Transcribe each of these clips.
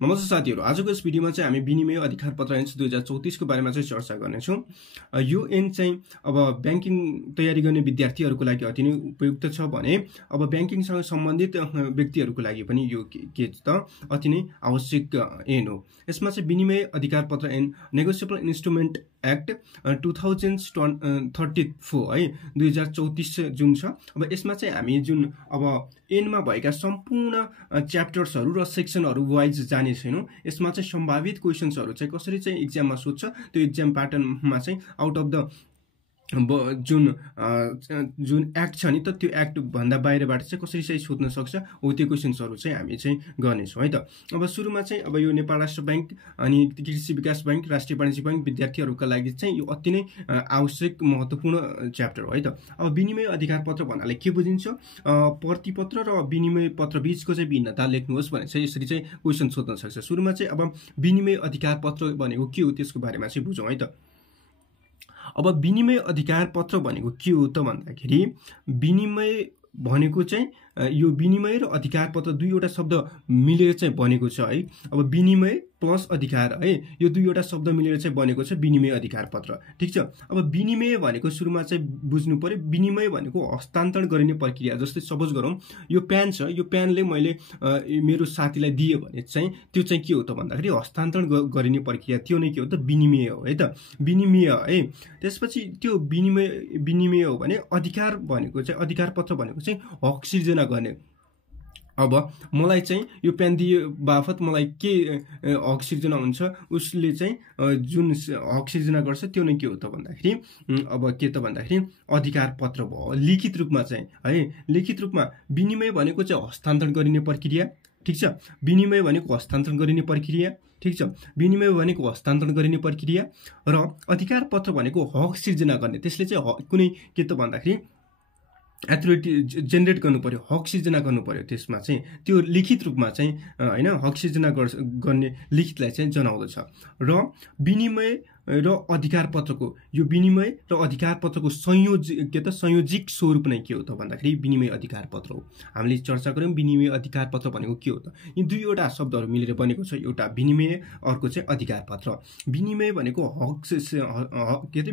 नमस्ते साथीहरु, आजको यस भिडियोमा चाहिँ हामी विनिमय अधिकार पत्र ऐन 2034 को बारेमा चाहिँ चर्चा गर्नेछौं। यो ऐन चाहिँ अब ब्याङ्किङ तयारी गर्ने विद्यार्थीहरुको लागि अति नै उपयुक्त छ भने अब ब्याङ्किङसँग सम्बन्धित व्यक्तिहरुको लागि पनि यो के त अति नै आवश्यक ऐन हो। यसमा चाहिँ विनिमय अधिकार पत्र ऐन नेगोसिएबल इन्स्ट्रुमेन्ट एक्ट 2034 है 2034 जुन छ। अब यसमा चाहिँ हामी जुन अब ऐनमा भएका सम्पूर्ण च्याप्टर्सहरु र सेक्सनहरु वाइज जाने छैनौं। यसमा चाहिँ सम्भावित क्वेशन्सहरु चाहिँ कसरी चाहिँ एक्जाममा सोध्छ त्यो एक्जाम प्याटर्नमा चाहिँ आउट अफ द जुन एक्ट छ नि त त्यो एक्ट भन्दा बाहिरबाट चाहिँ कसरी चाहिँ सोध्न सक्छ हो त्यो क्वेशन्सहरु चाहिँ हामी चाहिँ गर्नेछौं है त। अब सुरुमा चाहिँ अब यो नेपाल राष्ट्र बैंक अनि कृषि विकास बैंक, राष्ट्रिय वाणिज्य बैंक विद्यार्थीहरुका लागि चाहिँ यो अति नै आवश्यक महत्त्वपूर्ण च्याप्टर हो है त। अब विनिमय अधिकार पत्र भन्नाले के बुझिन्छ? प्रतिपत्र र विनिमय पत्र बीचको चाहिँ भिन्नता लेख्नुहोस् भने चाहिँ यसरी चाहिँ क्वेशन सोध्न सक्छ। सुरुमा चाहिँ अब विनिमय अधिकार पत्र भनेको के हो त्यसको बारेमा चाहिँ बुझौं है त। अब विनिमय अधिकार पत्र भनेको के हो त भन्दाखेरि विनिमय भनेको चाहिँ यो विनिमय र अधिकार पत्र दुईवटा शब्द मिलेर चाहिँ बनेको छ है। अब विनिमय प्लस अधिकार है यो दुईवटा शब्द मिलेर चाहिँ बनेको छ विनिमय अधिकार पत्र, ठीक छ। अब विनिमय भनेको सुरुमा चाहिँ बुझ्नु पर्यो विनिमय भनेको हस्तान्तरण गरिने प्रक्रिया। जस्तै सपोज गरौँ यो पेन छ, यो पेनले मैले मेरो साथीलाई दिए भने चाहिँ त्यो चाहिँ के हो त भन्दाखेरि हस्तान्तरण गरिने प्रक्रिया, त्यो नै के हो त विनिमय हो है त। विनिमय है त्यसपछि त्यो विनिमय हो भने अधिकार भनेको चाहिँ अधिकार पत्र भनेको चाहिँ हक सिर्जना गर्ने। अब मलाई चाहिँ यो पेन दिए बाफत मलाई के हक सिर्जना हुन्छ उसले चाहिँ जुन हक सिर्जना गर्छ त्यो नै के हो त भन्दाखेरि अब के त भन्दाखेरि अधिकार पत्र भयो लिखित रूपमा चाहिँ है। लिखित रूपमा विनिमय भनेको चाहिँ हस्तान्तरण गरिने प्रक्रिया, ठीक छ। विनिमय भनेको हस्तान्तरण गरिने प्रक्रिया, ठीक छ। विनिमय भनेको हस्तान्तरण गरिने प्रक्रिया र अधिकार पत्र भनेको हक सिर्जना गर्ने। त्यसले चाहिँ कुनै के त भन्दाखेरि अथोरिटी जेनेरेट गर्नु पर्यो, हक सिर्जना गर्नु पर्यो। त्यसमा चाहिँ त्यो लिखित रूपमा चाहिँ हैन हक सिर्जना गर्ने लिखितलाई चाहिँ जनाउँदछ। र विनिमय र अधिकार पत्रको यो विनिमय र अधिकार पत्रको संयोजिक स्वरूप नै के हो त भन्दाखेरि विनिमय अधिकार पत्र हो। हामीले चर्चा गर्यौं विनिमय अधिकार पत्र भनेको के हो त। यी दुईवटा शब्दहरु मिलेर बनेको छ, एउटा विनिमय अर्को चाहिँ अधिकार पत्र। विनिमय भनेको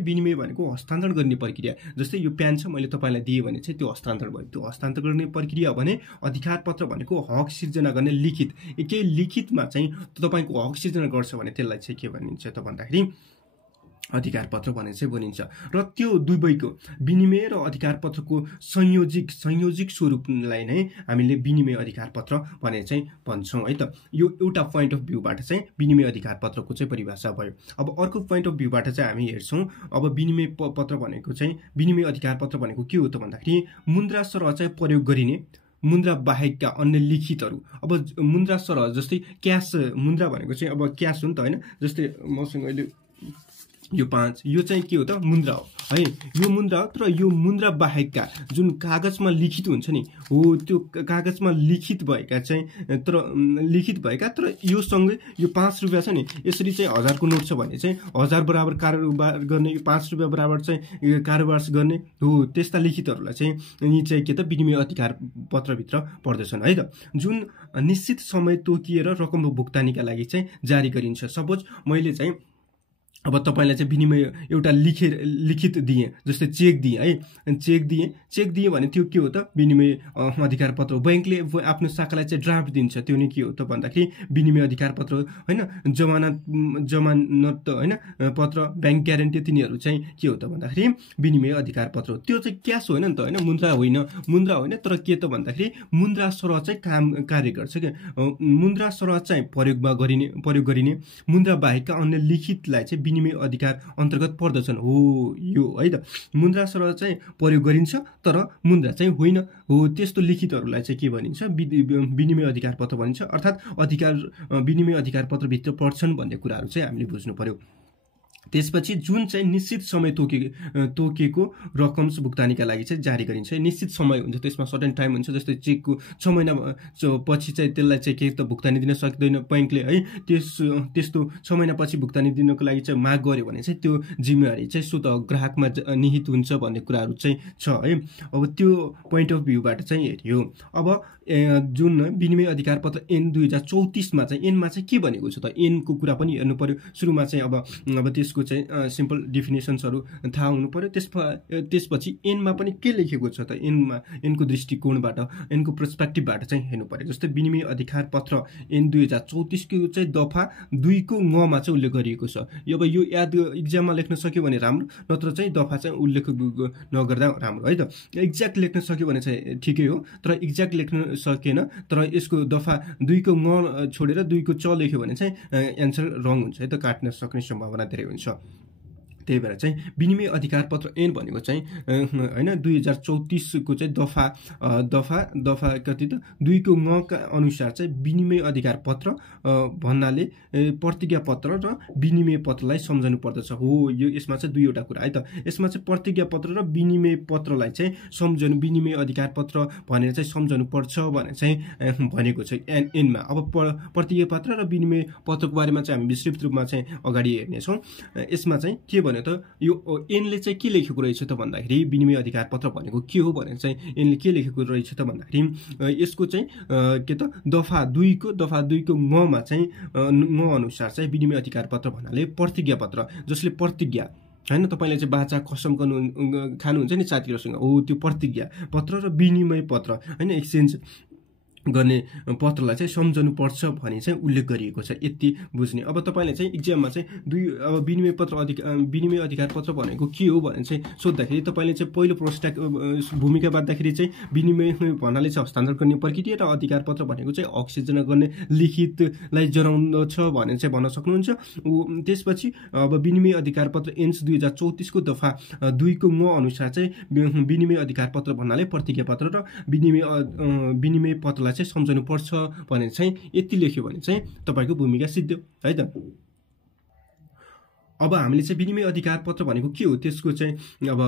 विनिमय भनेको हस्तान्तरण गर्ने प्रक्रिया। जस्तै यो पेन छ मैले तपाईलाई दिए भने चाहिँ त्यो हस्तान्तरण भयो, त्यो हस्तान्तरण गर्ने प्रक्रिया भने अधिकार पत्र भनेको हक सिर्जना गर्ने लिखित। एकै लिखितमा चाहिँ तपाईको हक सिर्जना गर्छ भने त्यसलाई चाहिँ के भनिन्छ त भन्दाखेरि अधिकार पत्र भने चाहिँ बनिन्छ। र त्यो दुवैको विनिमय र अधिकार पत्रको संयोजिक स्वरूपलाई नै हामीले विनिमय अधिकार पत्र भने चाहिँ भन्छौं है त। यो एउटा पोइन्ट अफ भ्यूबाट चाहिँ विनिमय अधिकार पत्रको चाहिँ परिभाषा भयो। अब अर्को पोइन्ट अफ भ्यूबाट चाहिँ हामी हेर्छौं अब विनिमय पत्र भनेको चाहिँ विनिमय अधिकार पत्र भनेको के हो त भन्दाखेरि मुद्रा सरह चाहिँ प्रयोग गरिने मुद्रा बाहेकका अन्य लिखितहरु। अब मुद्रा सरह जस्तै क्याश मुद्रा भनेको चाहिँ अब क्याश हो नि त हैन। जस्तै मसँग अहिले यो 5 यो चाहिँ के हो त मुद्रा हो है। यो मुद्रा हो तर यो मुद्रा बाहेकका जुन कागजमा लिखित हुन्छ नि हो त्यो कागजमा लिखित भएका तर यो सँगै यो 5 रुपैयाँ छ नि यसरी चाहिँ 1000 को नोट छ भने चाहिँ 1000 बराबर कारोबार गर्ने 5 रुपैयाँ बराबर चाहिँ कारोबार गर्ने हो त्यस्ता लिखितहरुलाई चाहिँ यी चाहिँ के त विनिमय अधिकार पत्र भित्र पर्दछन् है त। जुन निश्चित समय तोकिएर रकम भुक्तानीका लागि चाहिँ जारी गरिन्छ। सपोज मैले चाहिँ अब तपाईलाई चाहिँ विनिमय एउटा लिखित दिए जस्तै चेक दिए है। चेक दिए भने त्यो के हो त विनिमय अधिकार पत्र हो। बैंकले आफ्नो शाखालाई चाहिँ ड्राफ्ट दिन्छ त्यो नै के हो त भन्दाखेरि विनिमय अधिकार पत्र हैन। जमानत हैन पत्र बैंक ग्यारेन्टी तिनीहरु चाहिँ के हो त भन्दाखेरि विनिमय अधिकार पत्र हो। त्यो चाहिँ क्याश होइन नि त हैन मुद्रा होइन तर के त भन्दाखेरि मुद्रा सरह चाहिँ कार्य गर्छ के। मुद्रा सरह चाहिँ प्रयोग गरिने मुद्रा बाहेकका अन्य लिखितलाई चाहिँ विनिमय अधिकार अन्तर्गत पर्दछन् हो यो है त। मुद्रा सरह चाहिँ प्रयोग गरिन्छ तर मुद्रा चाहिँ होइन हो त्यस्तो लिखितहरुलाई चाहिँ के भनिन्छ विनिमय अधिकार पत्र भनिन्छ। अर्थात विनिमय अधिकार पत्र भित्र पर्छन् भन्ने कुराहरु चाहिँ हामीले बुझ्नु पर्यो। त्यसपछि जुन चाहिँ निश्चित समय तोकिएको रकम भुक्तानीका लागि चाहिँ जारी गरिन्छ। निश्चित समय हुन्छ, त्यसमा सर्टेन टाइम हुन्छ। जस्तै चेकको 6 महिना पछि चाहिँ त्यसलाई चाहिँ के त भुक्तानी दिन सक्दैन बैंकले है। त्यस्तो 6 महिना पछि भुक्तानी दिनको लागि चाहिँ माग गर्यो भने चाहिँ त्यो जिम्मेवारी चाहिँ स्वत ग्राहकमा निहित हुन्छ भन्ने कुराहरू चाहिँ छ है। अब त्यो पोइन्ट अफ भ्यूबाट चाहिँ हेरियो। अब जुन विनिमय अधिकार पत्र ऐन 2034 मा चाहिँ ऐनमा चाहिँ के भनेको छ त, ऐनको कुरा पनि हेर्नु पर्यो। सुरुमा चाहिँ अब त्यसको चाहिँ सिम्पल डिफिनेसन्सहरू थाहा हुनु पर्यो। त्यसपछि ऐनमा पनि के लेखेको छ त, ऐनको दृष्टिकोणबाट, ऐनको पर्सपेक्टिभबाट चाहिँ हेर्नु पर्यो। जस्तै विनिमय अधिकार पत्र ऐन 2034 को चाहिँ दफा 2 को ङ मा चाहिँ उल्लेख गरिएको छ। अब यो याद इक्जाममा लेख्न सक्यो भने राम्रो, नत्र चाहिँ दफा चाहिँ उल्लेख नगर्दा राम्रो है त। एक्ज्याक्ट लेख्न सक्यो भने चाहिँ ठिकै हो, तर एक्ज्याक्ट लेख्न सकेन, तर यसको दफा 2 को ङ छोडेर 2 को च लेख्यो भने चाहिँ एन्सर रङ हुन्छ है त, काट्न सक्ने सम्भावना धेरै हुन्छ। त्यही भएर चाहिँ विनिमय अधिकार पत्र ऐन भनेको चाहिँ हैन 2034 को चाहिँ दफा कति त 2 को ङ का अनुसार चाहिँ विनिमय अधिकार पत्र भन्नाले प्रतिज्ञा पत्र र विनिमय पत्रलाई सम्झनु पर्दछ। हो, यो यसमा चाहिँ दुईवटा कुरा है त। यसमा चाहिँ प्रतिज्ञा पत्र र विनिमय पत्रलाई चाहिँ सम्झनु, विनिमय अधिकार पत्र भनेर चाहिँ सम्झनु पर्छ भनेर चाहिँ भनेको छ ऐनमा। अब प्रतिज्ञा पत्र र विनिमय पत्रको बारेमा चाहिँ हामी विस्तृत रूपमा चाहिँ अगाडि हेर्नेछौँ। यसमा चाहिँ के भन्यो त, यो ऐनले चाहिँ के लेखेको रहेछ त भन्दाखेरि, विनिमय अधिकार पत्र भनेको के हो भनेर चाहिँ ऐनले के लेखेको रहेछ त भन्दाखेरि, यसको चाहिँ के त दफा 2 को ङ मा चाहिँ ङ अनुसार चाहिँ विनिमय अधिकार पत्र भन्नाले प्रतिज्ञा पत्र, जसले प्रतिज्ञा हैन तपाईले चाहिँ बाचा कसम खानुहुन्छ नि साथीहरुसँग, हो त्यो प्रतिज्ञा पत्र र विनिमय पत्र हैन एक्सचेन्ज गर्ने पत्रलाई चाहिँ सम्झनु पर्छ भनी चाहिँ उल्लेख गरिएको छ। यति बुझ्ने। अब तपाईले चाहिँ एक्जाममा चाहिँ अब विनिमय अधिकार पत्र भनेको के हो भनेर चाहिँ सोध्दाखेरि तपाईले चाहिँ पहिलो प्रश्न भूमिका बाँड्दाखेरि चाहिँ विनिमय भन्नाले चाहिँ हस्तान्तरण गर्ने प्रक्रिया र अधिकार पत्र भनेको चाहिँ हकसिर्जना गर्ने लिखितलाई जनाउँदछ भनेर चाहिँ भन्न सक्नुहुन्छ। त्यसपछि अब विनिमय अधिकार पत्र ऐन 2034 को दफा 2 को ङ अनुसार चाहिँ विनिमय अधिकार पत्र भन्नाले प्रतिज्ञा पत्र र विनिमय पत्रलाई चाहिँ सम्झनु पर्छ भनेर चाहिँ यति लेख्यो भने चाहिँ तपाईको भूमिका सिद्ध्यो है त। अब हामीले चाहिँ विनिमय अधिकार पत्र भनेको के हो, त्यसको चाहिँ अब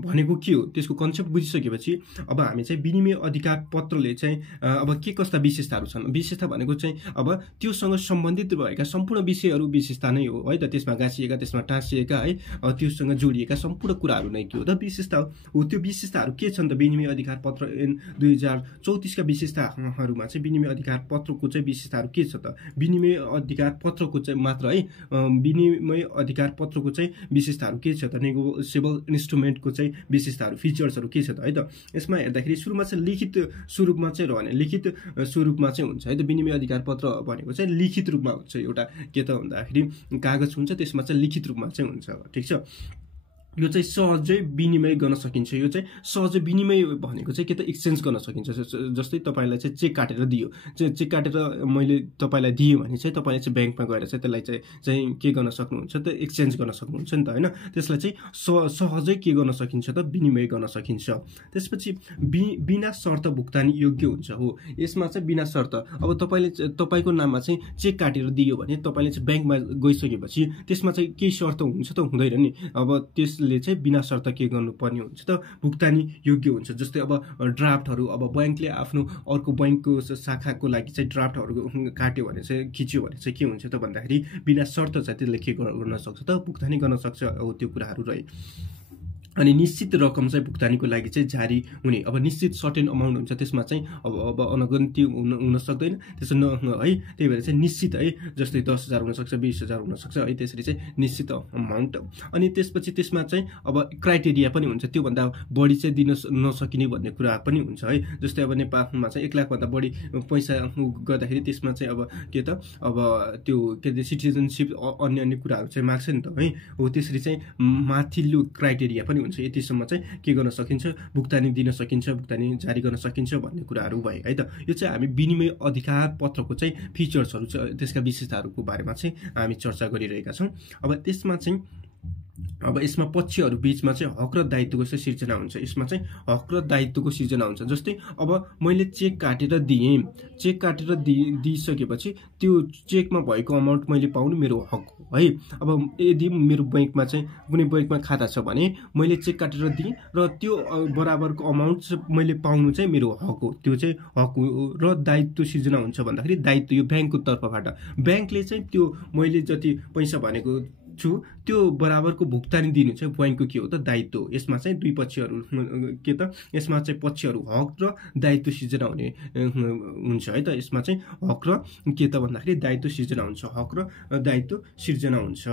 भनेको के हो, त्यसको कन्सेप्ट बुझिसकेपछि अब हामी चाहिँ विनिमय अधिकार पत्रले चाहिँ अब के कस्ता विशेषताहरू छन्। विशेषता भनेको चाहिँ अब त्योसँग सम्बन्धित भएका सम्पूर्ण विषयहरू विशेषता नै हो है त। त्यसमा गाँसिएका, त्यसमा टाँसिएका है, त्योसँग जोडिएका सम्पूर्ण कुराहरू नै के हो त, विशेषता हो। त्यो विशेषताहरू के छन् त विनिमय अधिकार पत्र ऐन 2034 का विशेषताहरूमा चाहिँ विनिमय अधिकार पत्रको चाहिँ विशेषताहरू के छ त, विनिमय अधिकार पत्रको चाहिँ मात्र है, विनिमय अधिकार पत्रको चाहिँ विशेषताहरू के छ त, नेगोसिएबल इन्स्ट्रुमेन्टको चाहिँ विशेषताहरू फिचर्सहरू के छ त है त। यसमा हेर्दाखेरि सुरुमा चाहिँ लिखित स्वरूपमा चाहिँ रहने, लिखित स्वरूपमा चाहिँ हुन्छ है त। विनिमय अधिकार पत्र भनेको चाहिँ लिखित रूपमा हुन्छ, एउटा के त भन्दाखेरि कागज हुन्छ, त्यसमा चाहिँ लिखित रूपमा चाहिँ हुन्छ, ठिक छ। यो चाहिँ सहजै विनिमय गर्न सकिन्छ। यो चाहिँ सहज विनिमय भनेको चाहिँ के त एक्सचेन्ज गर्न सकिन्छ। जस्तै तपाईलाई चाहिँ चेक काटेर दियो, चेक काटेर मैले तपाईलाई दिएँ भने चाहिँ तपाईले चाहिँ ब्याङ्कमा गएर चाहिँ त्यसलाई चाहिँ के गर्न सक्नुहुन्छ त, एक्सचेन्ज गर्न सक्नुहुन्छ नि त हैन। त्यसलाई चाहिँ सहजै के गर्न सकिन्छ त, विनिमय गर्न सकिन्छ। त्यसपछि बिना शर्त भुक्तानी योग्य हुन्छ। हो, यसमा चाहिँ बिना शर्त, अब तपाईको नाममा चाहिँ चेक काटेर दियो भने तपाईले चाहिँ ब्याङ्कमा गइसकेपछि त्यसमा चाहिँ केही शर्त हुन्छ त, हुँदैन नि। अब त्यसले चाहिँ बिना शर्त के गर्नुपर्ने हुन्छ त, भुक्तानी योग्य हुन्छ। जस्तै अब ड्राफ्टहरू, अब बैंकले आफ्नो अर्को बैंकको शाखाको लागि चाहिँ ड्राफ्टहरू काट्यो भने चाहिँ खिच्यो भने चाहिँ के हुन्छ त भन्दाखेरि बिना शर्त चाहिँ त्यसले के गर्न सक्छ त, भुक्तानी गर्न सक्छ। हो, त्यो कुराहरू रहे। अनि निश्चित रकम चाहिँ भुक्तानीको लागि चाहिँ जारी हुने, अब निश्चित सर्टेन अमाउन्ट हुन्छ, त्यसमा चाहिँ अब अनगन्ती हुन सक्दैन त्यसो है। त्यही भएर चाहिँ निश्चित है, जस्तै 10,000 हुनसक्छ, 20,000 हुनसक्छ है, त्यसरी चाहिँ निश्चित अमाउन्ट। अनि त्यसपछि त्यसमा चाहिँ अब क्राइटेरिया पनि हुन्छ, त्योभन्दा बढी चाहिँ दिन नसकिने भन्ने कुरा पनि हुन्छ है। जस्तै अब नेपालमा चाहिँ 1 लाखभन्दा बढी पैसा गर्दाखेरि त्यसमा चाहिँ अब के त, अब त्यो के अरे सिटिजनसिप अन्य कुराहरू चाहिँ माग्छ नि त है। हो, त्यसरी चाहिँ माथिल्लो क्राइटेरिया पनि हुन्छ, यतिसम्म चाहिँ के गर्न सकिन्छ, भुक्तानी दिन सकिन्छ, भुक्तानी जारी गर्न सकिन्छ भन्ने कुराहरू भए है त। यो चाहिँ हामी विनिमय अधिकार पत्रको चाहिँ फिचर्सहरू, त्यसका विशेषताहरूको बारेमा चाहिँ हामी चर्चा गरिरहेका छौँ। अब त्यसमा चाहिँ अब यसमा पक्षहरू बीचमा चाहिँ हक र दायित्वको चाहिँ सिर्जना हुन्छ। यसमा चाहिँ हक र दायित्वको सिर्जना हुन्छ। जस्तै अब मैले चेक काटेर दिएँ, चेक काटेर दिइसकेपछि त्यो चेकमा भएको अमाउन्ट मैले पाउनु मेरो हक हो है। अब यदि मेरो बैंकमा चाहिँ कुनै बैंकमा खाता छ भने मैले चेक काटेर दिएँ र त्यो बराबरको अमाउन्ट मैले पाउनु चाहिँ मेरो हक हो, त्यो चाहिँ हक हो। र दायित्व सिर्जना हुन्छ भन्दाखेरि दायित्व यो ब्याङ्कको तर्फबाट, ब्याङ्कले चाहिँ त्यो मैले जति पैसा भनेको छु त्यो बराबरको भुक्तानी दिनु चाहिँ बैंकको के हो त दायित्व हो। यसमा चाहिँ दुई पक्षहरू के त यसमा चाहिँ पक्षहरू हक र दायित्व सिर्जना हुने हुन्छ है त। यसमा चाहिँ हक र के त भन्दाखेरि दायित्व सिर्जना हुन्छ, हक र दायित्व सिर्जना हुन्छ।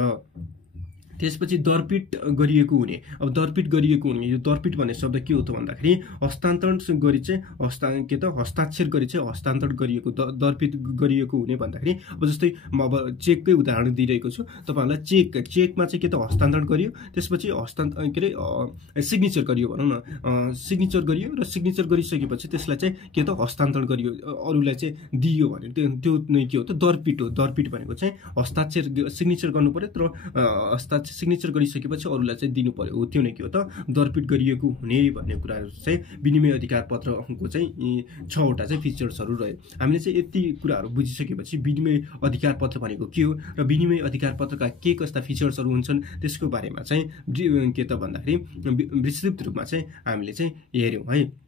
त्यसपछि दरपिट गरिएको हुने। अब दरपिट गरिएको हुने, यो दरपिट भन्ने शब्द के हो त भन्दाखेरि हस्तान्तरण गरी चाहिँ हस्ताक्षर गरी चाहिँ हस्तान्तरण गरिएको, दरपिट गरिएको हुने भन्दाखेरि अब जस्तै म अब चेककै उदाहरण दिइरहेको छु तपाईँहरूलाई। चेकमा चाहिँ के त हस्तान्तरण गरियो, त्यसपछि सिग्नेचर गरियो भनौँ न, सिग्नेचर गरियो र सिग्नेचर गरिसकेपछि त्यसलाई चाहिँ के त हस्तान्तरण गरियो, अरूलाई चाहिँ दियो भने त्यो नै के हो त दरपिट हो। दरपिट भनेको चाहिँ हस्ताक्षर सिग्नेचर गर्नु पर्यो तर सिग्नेचर गरिसकेपछि अरूलाई चाहिँ दिनु पर्यो, त्यो नै के हो त दरपिट गरिएको हुने भन्ने कुराहरू चाहिँ विनिमय अधिकार पत्रको चाहिँ 6वटा चाहिँ फिचर्सहरू रह्यो। हामीले चाहिँ यति कुराहरू बुझिसकेपछि विनिमय अधिकार पत्र भनेको के हो र विनिमय अधिकार पत्रका के कस्ता फिचर्सहरू हुन्छन् त्यसको बारेमा चाहिँ के त भन्दाखेरि विस्तृत रूपमा चाहिँ हामीले चाहिँ हेऱ्यौँ है।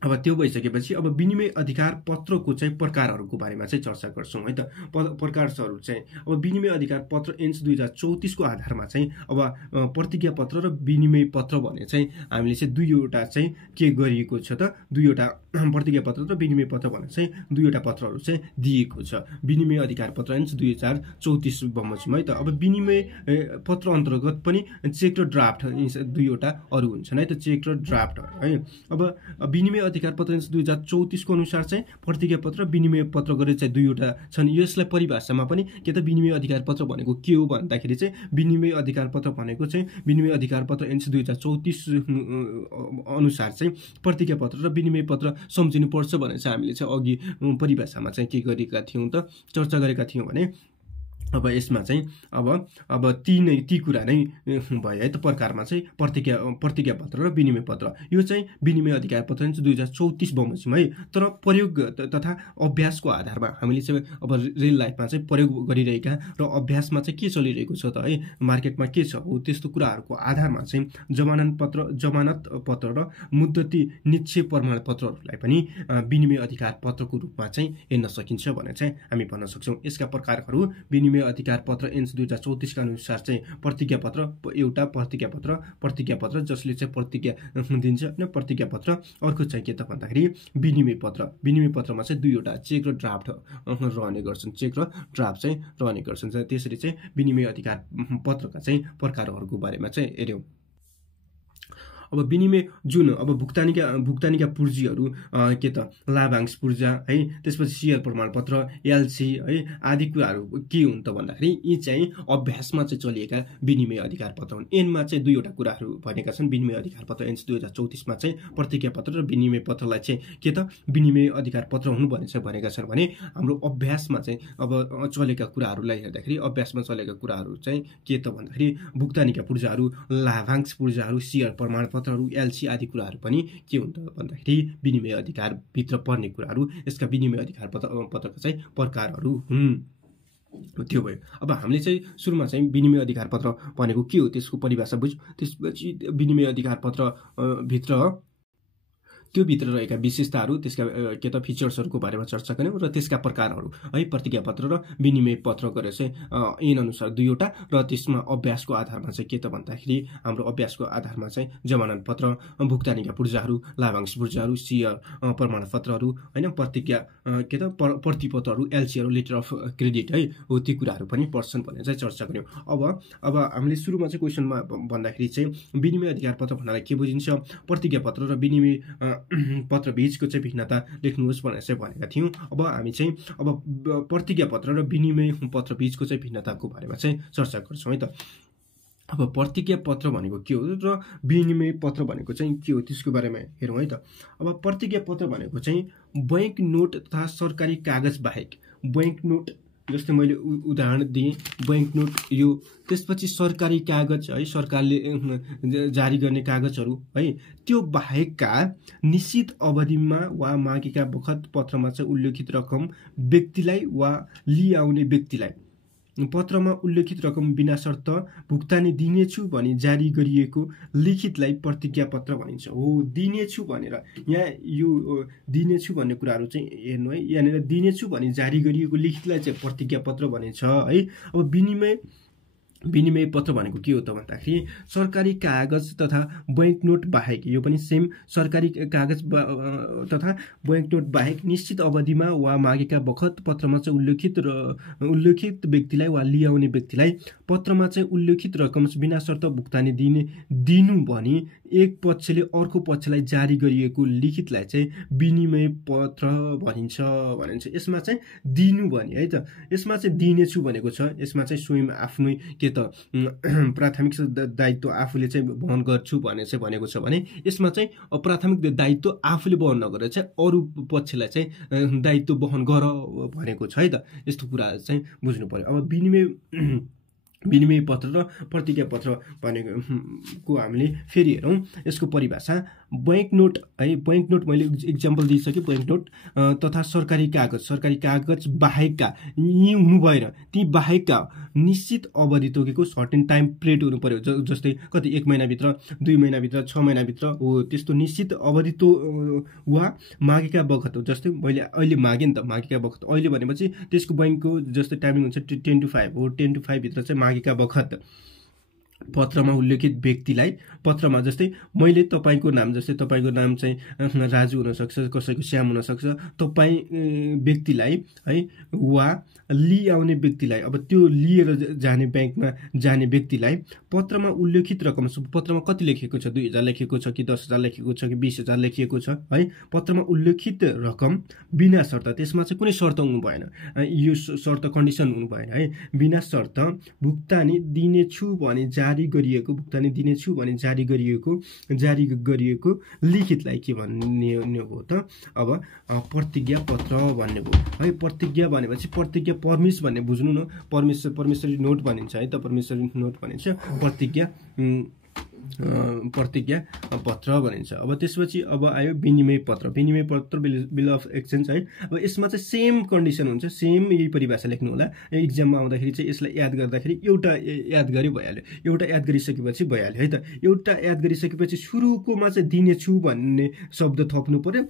अब त्यो भइसकेपछि अब विनिमय अधिकार पत्रको चाहिँ प्रकारहरूको बारेमा चाहिँ चर्चा गर्छौँ है त। प्रकारहरू चाहिँ अब विनिमय अधिकार पत्र एन्स 2034 को आधारमा चाहिँ अब प्रतिज्ञा पत्र र विनिमय पत्र भन्ने चाहिँ हामीले चाहिँ दुईवटा चाहिँ के गरिएको छ त, दुईवटा प्रतिज्ञा पत्र र विनिमय पत्र भन्ने चाहिँ दुईवटा पत्रहरू चाहिँ दिएको छ। विनिमय अधिकार पत्र एन्स 2034 बमोजिम है त। अब विनिमय पत्र अन्तर्गत पनि चेक र ड्राफ्ट दुईवटा अरू हुन्छन् है त, चेक र ड्राफ्ट है। अब विनिमय अधिकार पत्र 2034 को अनुसार चाहिँ प्रतिज्ञा पत्र विनिमय पत्र गरेर चाहिँ दुईवटा छन्। यसलाई परिभाषामा पनि के त विनिमय अधिकार पत्र भनेको के हो भन्दाखेरि चाहिँ विनिमय अधिकार पत्र भनेको चाहिँ विनिमय अधिकार पत्र एन्स 2034 अनुसार चाहिँ प्रतिज्ञा पत्र र विनिमय पत्र सम्झिनुपर्छ भनेर चाहिँ हामीले चाहिँ अघि परिभाषामा चाहिँ के गरेका थियौँ त चर्चा गरेका थियौँ भने अब यसमा चाहिँ अब ती कुरा नै भयो है त। प्रकारमा चाहिँ प्रतिज्ञा पत्र र विनिमय पत्र, यो चाहिँ विनिमय अधिकार पत्र 2034 बमोजिम है। तर प्रयोग तथा अभ्यासको आधारमा हामीले चाहिँ अब रियल लाइफमा चाहिँ प्रयोग गरिरहेका र अभ्यासमा चाहिँ के चलिरहेको छ त है, मार्केटमा के छ हो त्यस्तो कुराहरूको आधारमा चाहिँ जमानत पत्र र मुद्दती निक्षेप प्रमाणपत्रहरूलाई पनि विनिमय अधिकार पत्रको रूपमा चाहिँ हेर्न सकिन्छ भनेर चाहिँ हामी भन्न सक्छौँ। यसका प्रकारहरू विनिमय अधिकार पत्र एन्स 2034 का अनुसार चाहिँ प्रतिज्ञा पत्र जसले चाहिँ प्रतिज्ञा दिन्छ होइन प्रतिज्ञा पत्र। अर्को चाहिँ के त भन्दाखेरि विनिमय पत्रमा चाहिँ दुईवटा चेक र ड्राफ्ट रहने गर्छन्, चेक र ड्राफ्ट चाहिँ रहने गर्छन्। त्यसरी चाहिँ विनिमय अधिकार पत्रका चाहिँ प्रकारहरूको बारेमा चाहिँ हेऱ्यौँ। अब विनिमय जुन अब भुक्तानीका पूर्जीहरू के त लाभांश पूर्जा है, त्यसपछि शेयर प्रमाणपत्र एलसी है आदि कुराहरू के हुन् त भन्दाखेरि यी चाहिँ अभ्यासमा चाहिँ चलिएका विनिमय अधिकार पत्र हुन्। एनमा चाहिँ दुईवटा कुराहरू भनेका छन्। विनिमय अधिकार पत्र एन्स 2034 मा चाहिँ प्रतिज्ञा पत्र र विनिमय पत्रलाई चाहिँ के त विनिमय अधिकार पत्र हुनु भन्ने चाहिँ भनेका छन् भने हाम्रो अभ्यासमा चाहिँ अब चलेका कुराहरूलाई हेर्दाखेरि अभ्यासमा चलेका कुराहरू चाहिँ के त भन्दाखेरि भुक्तानीका पूर्जाहरू, लाभांश पूर्जाहरू, शेयर प्रमाणपत्र एलसी आदि कुराहरू पनि के हुन्छ भन्दाखेरि विनिमय अधिकार भित्र पर्ने कुराहरू, यसका विनिमय अधिकार पत्रका चाहिँ प्रकारहरू हुन्। त्यो भयो। अब हामीले चाहिँ सुरुमा चाहिँ विनिमय अधिकार पत्र भनेको के हो त्यसको परिभाषा बुझ्यौँ। त्यसपछि विनिमय अधिकार पत्र भित्र त्यो भित्र रहेका विशेषताहरू, त्यसका के त फिचर्सहरूको बारेमा चर्चा गऱ्यौँ र त्यसका प्रकारहरू है प्रतिज्ञा पत्र र विनिमय पत्र गरेर चाहिँ ऐन अनुसार दुईवटा र त्यसमा अभ्यासको आधारमा चाहिँ के त भन्दाखेरि हाम्रो अभ्यासको आधारमा चाहिँ जमानत पत्र, भुक्तानीका पूर्जाहरू, लाभांश पूर्जाहरू, शेयर प्रमाणपत्रहरू होइन प्रतिज्ञा के त प्रतिपत्रहरू, एलसीहरू, लेटर अफ क्रेडिट है हो ती कुराहरू पनि पर्छन् भनेर चाहिँ चर्चा गऱ्यौँ। अब हामीले सुरुमा चाहिँ क्वेसनमा भन्दाखेरि चाहिँ विनिमय अधिकार पत्र भन्नाले के बुझिन्छ, प्रतिज्ञा पत्र र विनिमय पत्र बीचको चाहिँ भिन्नता लेख्नुहोस् भनेर चाहिँ भनेका थियौँ। अब हामी चाहिँ अब प्रतिज्ञा पत्र र विनिमय पत्र बीचको चाहिँ भिन्नताको बारेमा चाहिँ चर्चा गर्छौँ है त। अब प्रतिज्ञा पत्र भनेको के हो र विनिमय पत्र भनेको चाहिँ के हो त्यसको बारेमा हेरौँ है त। अब प्रतिज्ञा पत्र भनेको चाहिँ बैंक नोट तथा सरकारी कागज बाहेक बैंक नोट जस्तै मैले उदाहरण दिएँ बैंक नोट यो, त्यसपछि सरकारी कागज है, सरकारले जारी गर्ने कागजहरू है, त्यो बाहेकका निश्चित अवधिमा वा मागेका बखत पत्रमा चाहिँ उल्लेखित रकम व्यक्तिलाई वा लिआउने व्यक्तिलाई पत्रमा उल्लेखित रकम बिना शर्त भुक्तानी दिनेछु भनी जारी गरिएको लिखितलाई प्रतिज्ञा पत्र भनिन्छ। हो, दिनेछु भनेर यहाँ यो दिनेछु भन्ने कुराहरू चाहिँ हेर्नु है, यहाँनिर दिनेछु भनी जारी गरिएको लिखितलाई चाहिँ प्रतिज्ञा पत्र भनिन्छ है। अब विनिमय पत्र भनेको के हो त भन्दाखेरि सरकारी कागज तथा बैंक नोट बाहेक, यो पनि सेम, सरकारी कागज तथा बैंक नोट बाहेक निश्चित अवधिमा वा मागेका बखत पत्रमा चाहिँ उल्लेखित व्यक्तिलाई वा लिआउने व्यक्तिलाई पत्रमा चाहिँ उल्लेखित रकम बिना शर्त भुक्तानी दिनु भनी एक पक्षले अर्को पक्षलाई जारी गरिएको लिखितलाई चाहिँ विनिमय पत्र भनिन्छ। यसमा चाहिँ दिनु भनी है त, यसमा चाहिँ दिनेछु भनेको छ, यसमा चाहिँ स्वयं आफ्नै के त प्राथमिक दायित्व आफूले चाहिँ वहन गर्छु भने चाहिँ भनेको छ भने, यसमा चाहिँ प्राथमिक दायित्व आफूले वहन नगरेर चाहिँ अरू पक्षलाई चाहिँ दायित्व वहन गर भनेको छ है त। यस्तो कुरा चाहिँ बुझ्नु पर्यो। अब विनिमय पत्र र प्रतिज्ञा पत्र भनेको हामीले फेरि हेरौँ यसको परिभाषा। बैंक नोट है, बैंक नोट मैले इक्जाम्पल दिइसकेँ, बैंक नोट तथा सरकारी कागज बाहेकका, यी हुनु भएन, ती बाहेकका निश्चित अवधि तोकेको सर्टेन टाइम पिरियड हुनु पर्यो, जस्तै कति 1 महिनाभित्र, 2 महिनाभित्र, 6 महिनाभित्र हो, त्यस्तो निश्चित अवधि वा मागेका बखत हो। जस्तै मैले अहिले मागेँ नि त, मागेका बखत अहिले भनेपछि त्यसको बैंकको जस्तै टाइमिङ हुन्छ 10 to 5 हो, 10 to 5 भित्र चाहिँ मागेका बखत पत्रमा उल्लेखित व्यक्तिलाई, पत्रमा जस्तै मैले तपाईँको नाम, जस्तै तपाईँको नाम चाहिँ राजु हुनसक्छ, कसैको श्याम हुनसक्छ, तपाईँ व्यक्तिलाई है वा लिआउने व्यक्तिलाई, अब त्यो लिएर जाने ब्याङ्कमा जाने व्यक्तिलाई पत्रमा उल्लेखित रकम, पत्रमा कति लेखिएको छ, 2000 लेखिएको छ कि 10,000 लेखिएको छ कि 20,000 लेखिएको छ है, पत्रमा उल्लेखित रकम बिना शर्त, त्यसमा चाहिँ कुनै शर्त हुनु भएन, यो शर्त कन्डिसन हुनु भएन है, बिना शर्त भुक्तानी दिनेछु भने जारी गरिएको, भुक्तानी दिनेछु भने जारी गरिएको लिखितलाई के भन्ने हो त, अब प्रतिज्ञा पत्र भन्ने भयो है। प्रतिज्ञा भनेपछि प्रतिज्ञा पर्मिस भन्ने बुझ्नु न, परमेश्वरी नोट भनिन्छ है त, परमेश्वरी नोट भनिन्छ, प्रतिज्ञा पत्र भनिन्छ। अब त्यसपछि अब आयो विनिमय पत्र बिल अफ एक्सचेन्ज है। अब यसमा चाहिँ सेम कन्डिसन हुन्छ, सेम यही परिभाषा लेख्नु होला। इक्जाममा आउँदाखेरि चाहिँ यसलाई याद गर्दाखेरि एउटा याद गरी भइहाल्यो, एउटा याद गरिसकेपछि भइहाल्यो है त। एउटा याद गरिसकेपछि सुरुकोमा चाहिँ दिनेछु भन्ने शब्द थप्नु पर्यो।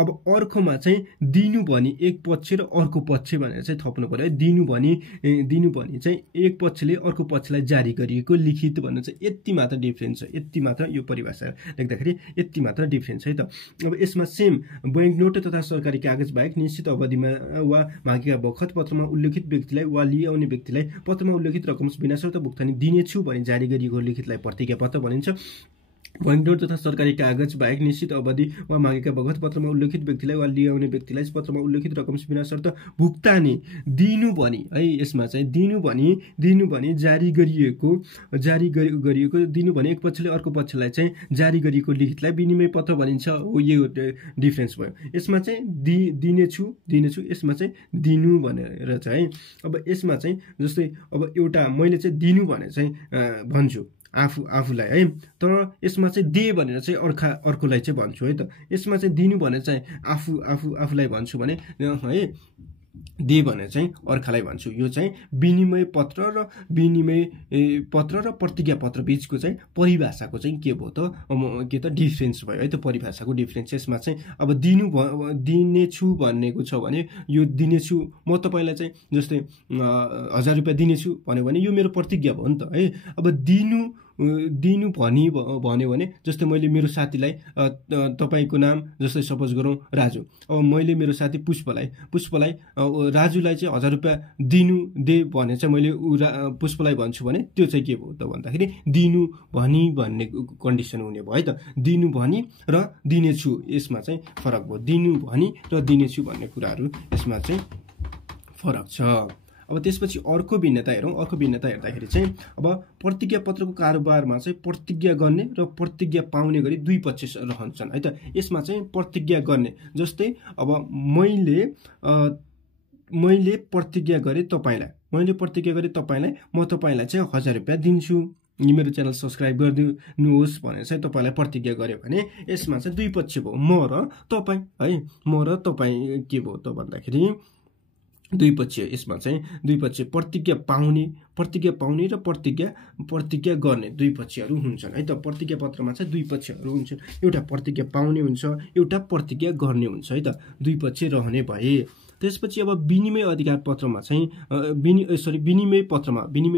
अब अर्कोमा चाहिँ दिनु भनी एक पक्ष र अर्को पक्ष भनेर चाहिँ थप्नु पर्यो है। दिनु भनी चाहिँ एक पक्षले अर्को पक्षलाई जारी गरिएको लिखित भन्नु चाहिँ यति मात्र डिफ्रेन्स, यति मात्र, यो परिभाषा लेख्दाखेरि यति मात्र डिफ्रेन्स है त। अब यसमा सेम बैंक नोट तथा सरकारी कागज बाहेक निश्चित अवधिमा वा मागेका बखत पत्रमा उल्लेखित व्यक्तिलाई वा लिआउने व्यक्तिलाई पत्रमा उल्लेखित रकम बिना शर्त भुक्तानी दिनेछु भनी जारी गरिएको लिखितलाई प्रतिज्ञा पत्र भनिन्छ। बैंक नोट तथा सरकारी कागज बाहेक निश्चित अवधि वा मागेका बखत पत्रमा उल्लेखित व्यक्तिलाई वा लिआउने व्यक्तिलाई पत्रमा उल्लेखित रकम बिना शर्त भुक्तानी दिनु भनी है, यसमा चाहिँ दिनु भनी जारी गरिएको दिनु भनी एक पक्षले अर्को पक्षलाई चाहिँ जारी गरिएको लिखितलाई विनिमय पत्र भनिन्छ। हो, यो डिफरेन्स भयो। यसमा चाहिँ दिनेछु, यसमा चाहिँ दिनु भनेर चाहिँ, अब यसमा चाहिँ जस्तै अब एउटा मैले चाहिँ दिनु भने चाहिँ भन्छु आफूलाई है, तर यसमा चाहिँ दे भनेर चाहिँ अर्कोलाई चाहिँ भन्छु है त। यसमा चाहिँ दिनु भने चाहिँ आफूलाई भन्छु भने है, दे भनेर चाहिँ अर्कालाई भन्छु। यो चाहिँ विनिमय पत्र र प्रतिज्ञा पत्र बिचको चाहिँ परिभाषाको चाहिँ के भयो त डिफरेन्स भयो है त, परिभाषाको डिफरेन्स। यसमा चाहिँ अब दिनेछु भनेको छ भने यो दिनेछु, म तपाईँलाई चाहिँ जस्तै 1000 रुपियाँ दिनेछु भन्यो भने यो मेरो प्रतिज्ञा भयो नि त है। अब दिनु भन्यो भने जस्तै मैले मेरो साथीलाई, तपाईँको नाम जस्तै सपोज गरौँ राजु, अब मैले मेरो साथी पुष्पलाई राजुलाई चाहिँ 1000 रुपियाँ दे भने चाहिँ मैले पुष्पलाई भन्छु भने त्यो चाहिँ के भयो त भन्दाखेरि दिनु भन्ने कन्डिसन हुने भयो है त। दिनु भनी र दिनेछु यसमा चाहिँ फरक भयो, दिनु भनी र दिनेछु भन्ने कुराहरू यसमा चाहिँ फरक छ। अब त्यसपछि अर्को भिन्नता हेरौँ। अर्को भिन्नता हेर्दाखेरि चाहिँ अब प्रतिज्ञा पत्रको कारोबारमा चाहिँ प्रतिज्ञा गर्ने र प्रतिज्ञा पाउने गरी दुई पक्ष रहन्छन् है त। यसमा चाहिँ प्रतिज्ञा गर्ने जस्तै अब मैले मैले प्रतिज्ञा गरेँ तपाईँलाई, म तपाईँलाई चाहिँ 1000 रुपियाँ दिन्छु, मेरो च्यानल सब्सक्राइब गरिदिनुहोस् भनेर चाहिँ तपाईँलाई प्रतिज्ञा गरेँ भने यसमा चाहिँ दुई पक्ष भयो, म र तपाईँ है। म र तपाईँ के भयो त भन्दाखेरि दुई पक्ष, यसमा चाहिँ दुई पक्ष प्रतिज्ञा पाउने र प्रतिज्ञा गर्ने दुई पक्षहरू हुन्छन् है त। प्रतिज्ञा पत्रमा चाहिँ दुई पक्षहरू हुन्छन्, एउटा प्रतिज्ञा पाउने हुन्छ, एउटा प्रतिज्ञा गर्ने हुन्छ है त, दुई पक्ष रहने भए। त्यसपछि अब विनिमय अधिकार पत्रमा चाहिँ विनिमय